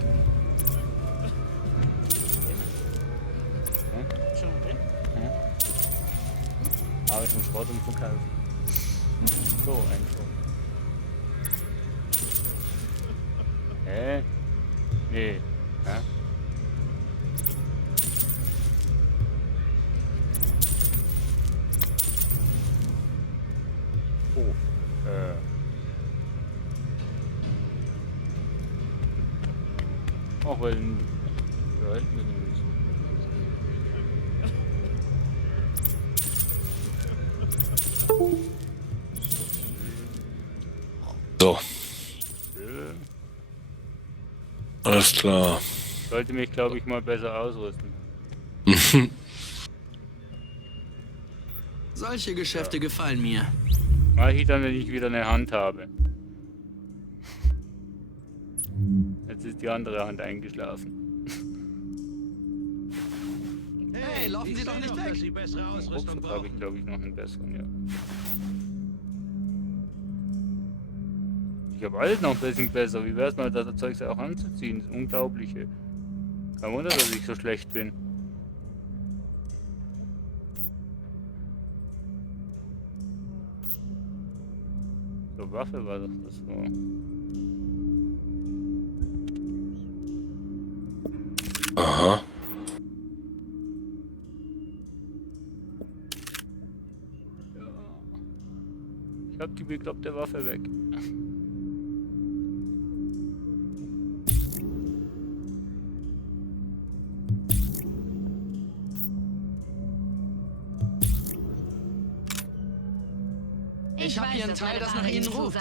Schon drin? Aber ich muss Schrott und verkaufen. So einfach. Nee. Hä? Oh. Auch weil ja, hätten wir den nicht. So. Alles klar. Sollte mich, glaube ich, mal besser ausrüsten. Solche Geschäfte gefallen mir. Mach ich dann, wenn ich wieder eine Hand habe. Jetzt ist die andere Hand eingeschlafen. Hey, laufen Sie doch nicht weg. Dass Sie bessere Ausrüstung Rucksack habe ich, brauchen. glaube ich, noch einen besseren, ja. Ich habe alles noch ein bisschen besser. Wie wär's mal, das Zeug auch anzuziehen? Das ist Unglaubliche. Kein Wunder, dass ich so schlecht bin. So, Waffe war das so. Aha. Ich hab die bekloppte Waffe weg. Ich habe hier einen Teil, das nach Ihnen ruft.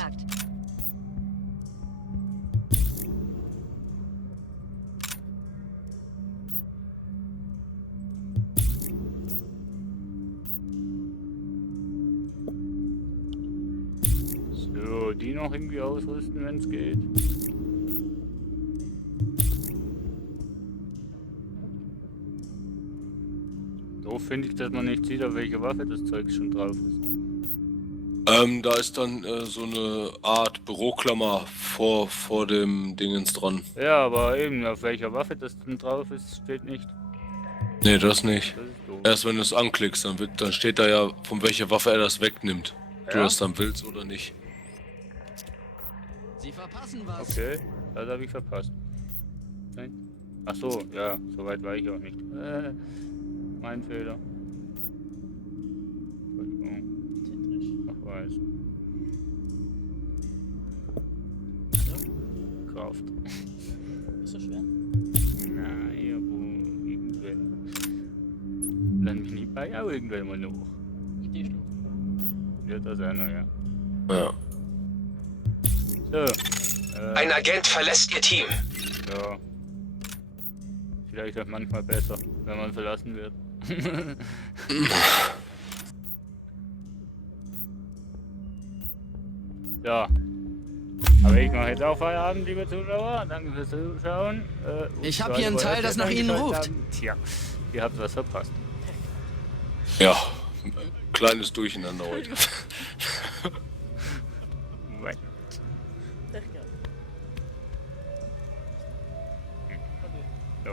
So, die noch irgendwie ausrüsten, wenn es geht. So finde ich, dass man nicht sieht, auf welche Waffe das Zeug schon drauf ist. Da ist dann so eine Art Büroklammer vor dem Dingens dran. Ja, aber eben, auf welcher Waffe das denn drauf ist, steht nicht. Nee, das nicht. Das ist doof. Erst wenn du es anklickst, dann steht da ja, von welcher Waffe er das wegnimmt. Ob du Ja? das dann willst oder nicht. Sie verpassen was. Okay, das habe ich verpasst. Nein? Ach so, ja, soweit war ich auch nicht. Mein Fehler. Entschuldigung. Ach, weiß. Kraft. Ist so schwer. Nein, aber irgendwann. Dann bin ich bei auch irgendwann mal noch. Mit die Schlucht. Wird das einer, ja. Ja. So. Ein Agent verlässt Ihr Team. Ja. Vielleicht auch manchmal besser, wenn man verlassen wird. Ja. Aber ich mache jetzt auch Feierabend, liebe Zuschauer. Danke fürs Zuschauen. Ich habe hier einen Teil, das nach Ihnen ruft. Tja, ihr habt was verpasst. Ja. Kleines Durcheinander heute. Right. Ja.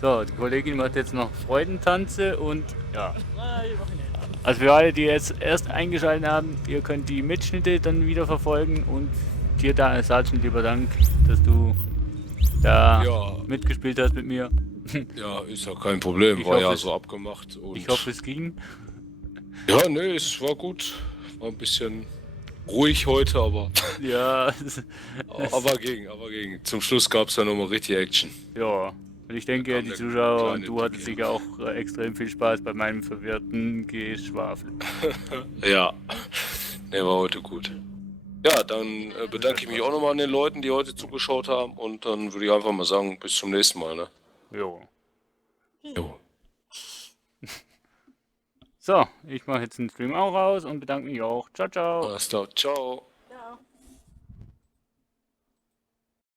So, die Kollegin macht jetzt noch Freudentanze und ja. Also für alle, die jetzt erst eingeschaltet haben, ihr könnt die Mitschnitte dann wieder verfolgen und dir da, Sergeant, lieber Dank, dass du da Ja. mitgespielt hast mit mir. Ja, ist ja kein Problem. Ich War hoffe, ja es- so abgemacht. Und Ich hoffe, es ging. ja, nee, es war gut. War ein bisschen ruhig heute, aber Ja, aber ging. Zum Schluss gab es ja nochmal richtig Action. ja. Und ich denke, kam die der Zuschauer und kleine du hattest Blick sicher auch extrem viel Spaß bei meinem verwirrten Geschwafel. Ja, nee, war heute gut. Ja, dann bedanke ich mich auch nochmal an den Leuten, die heute zugeschaut haben. Und dann würde ich einfach mal sagen, bis zum nächsten Mal. Ne? Jo. Jo. So, ich mache jetzt den Stream auch raus und bedanke mich auch. Ciao, ciao. Alles klar, ciao.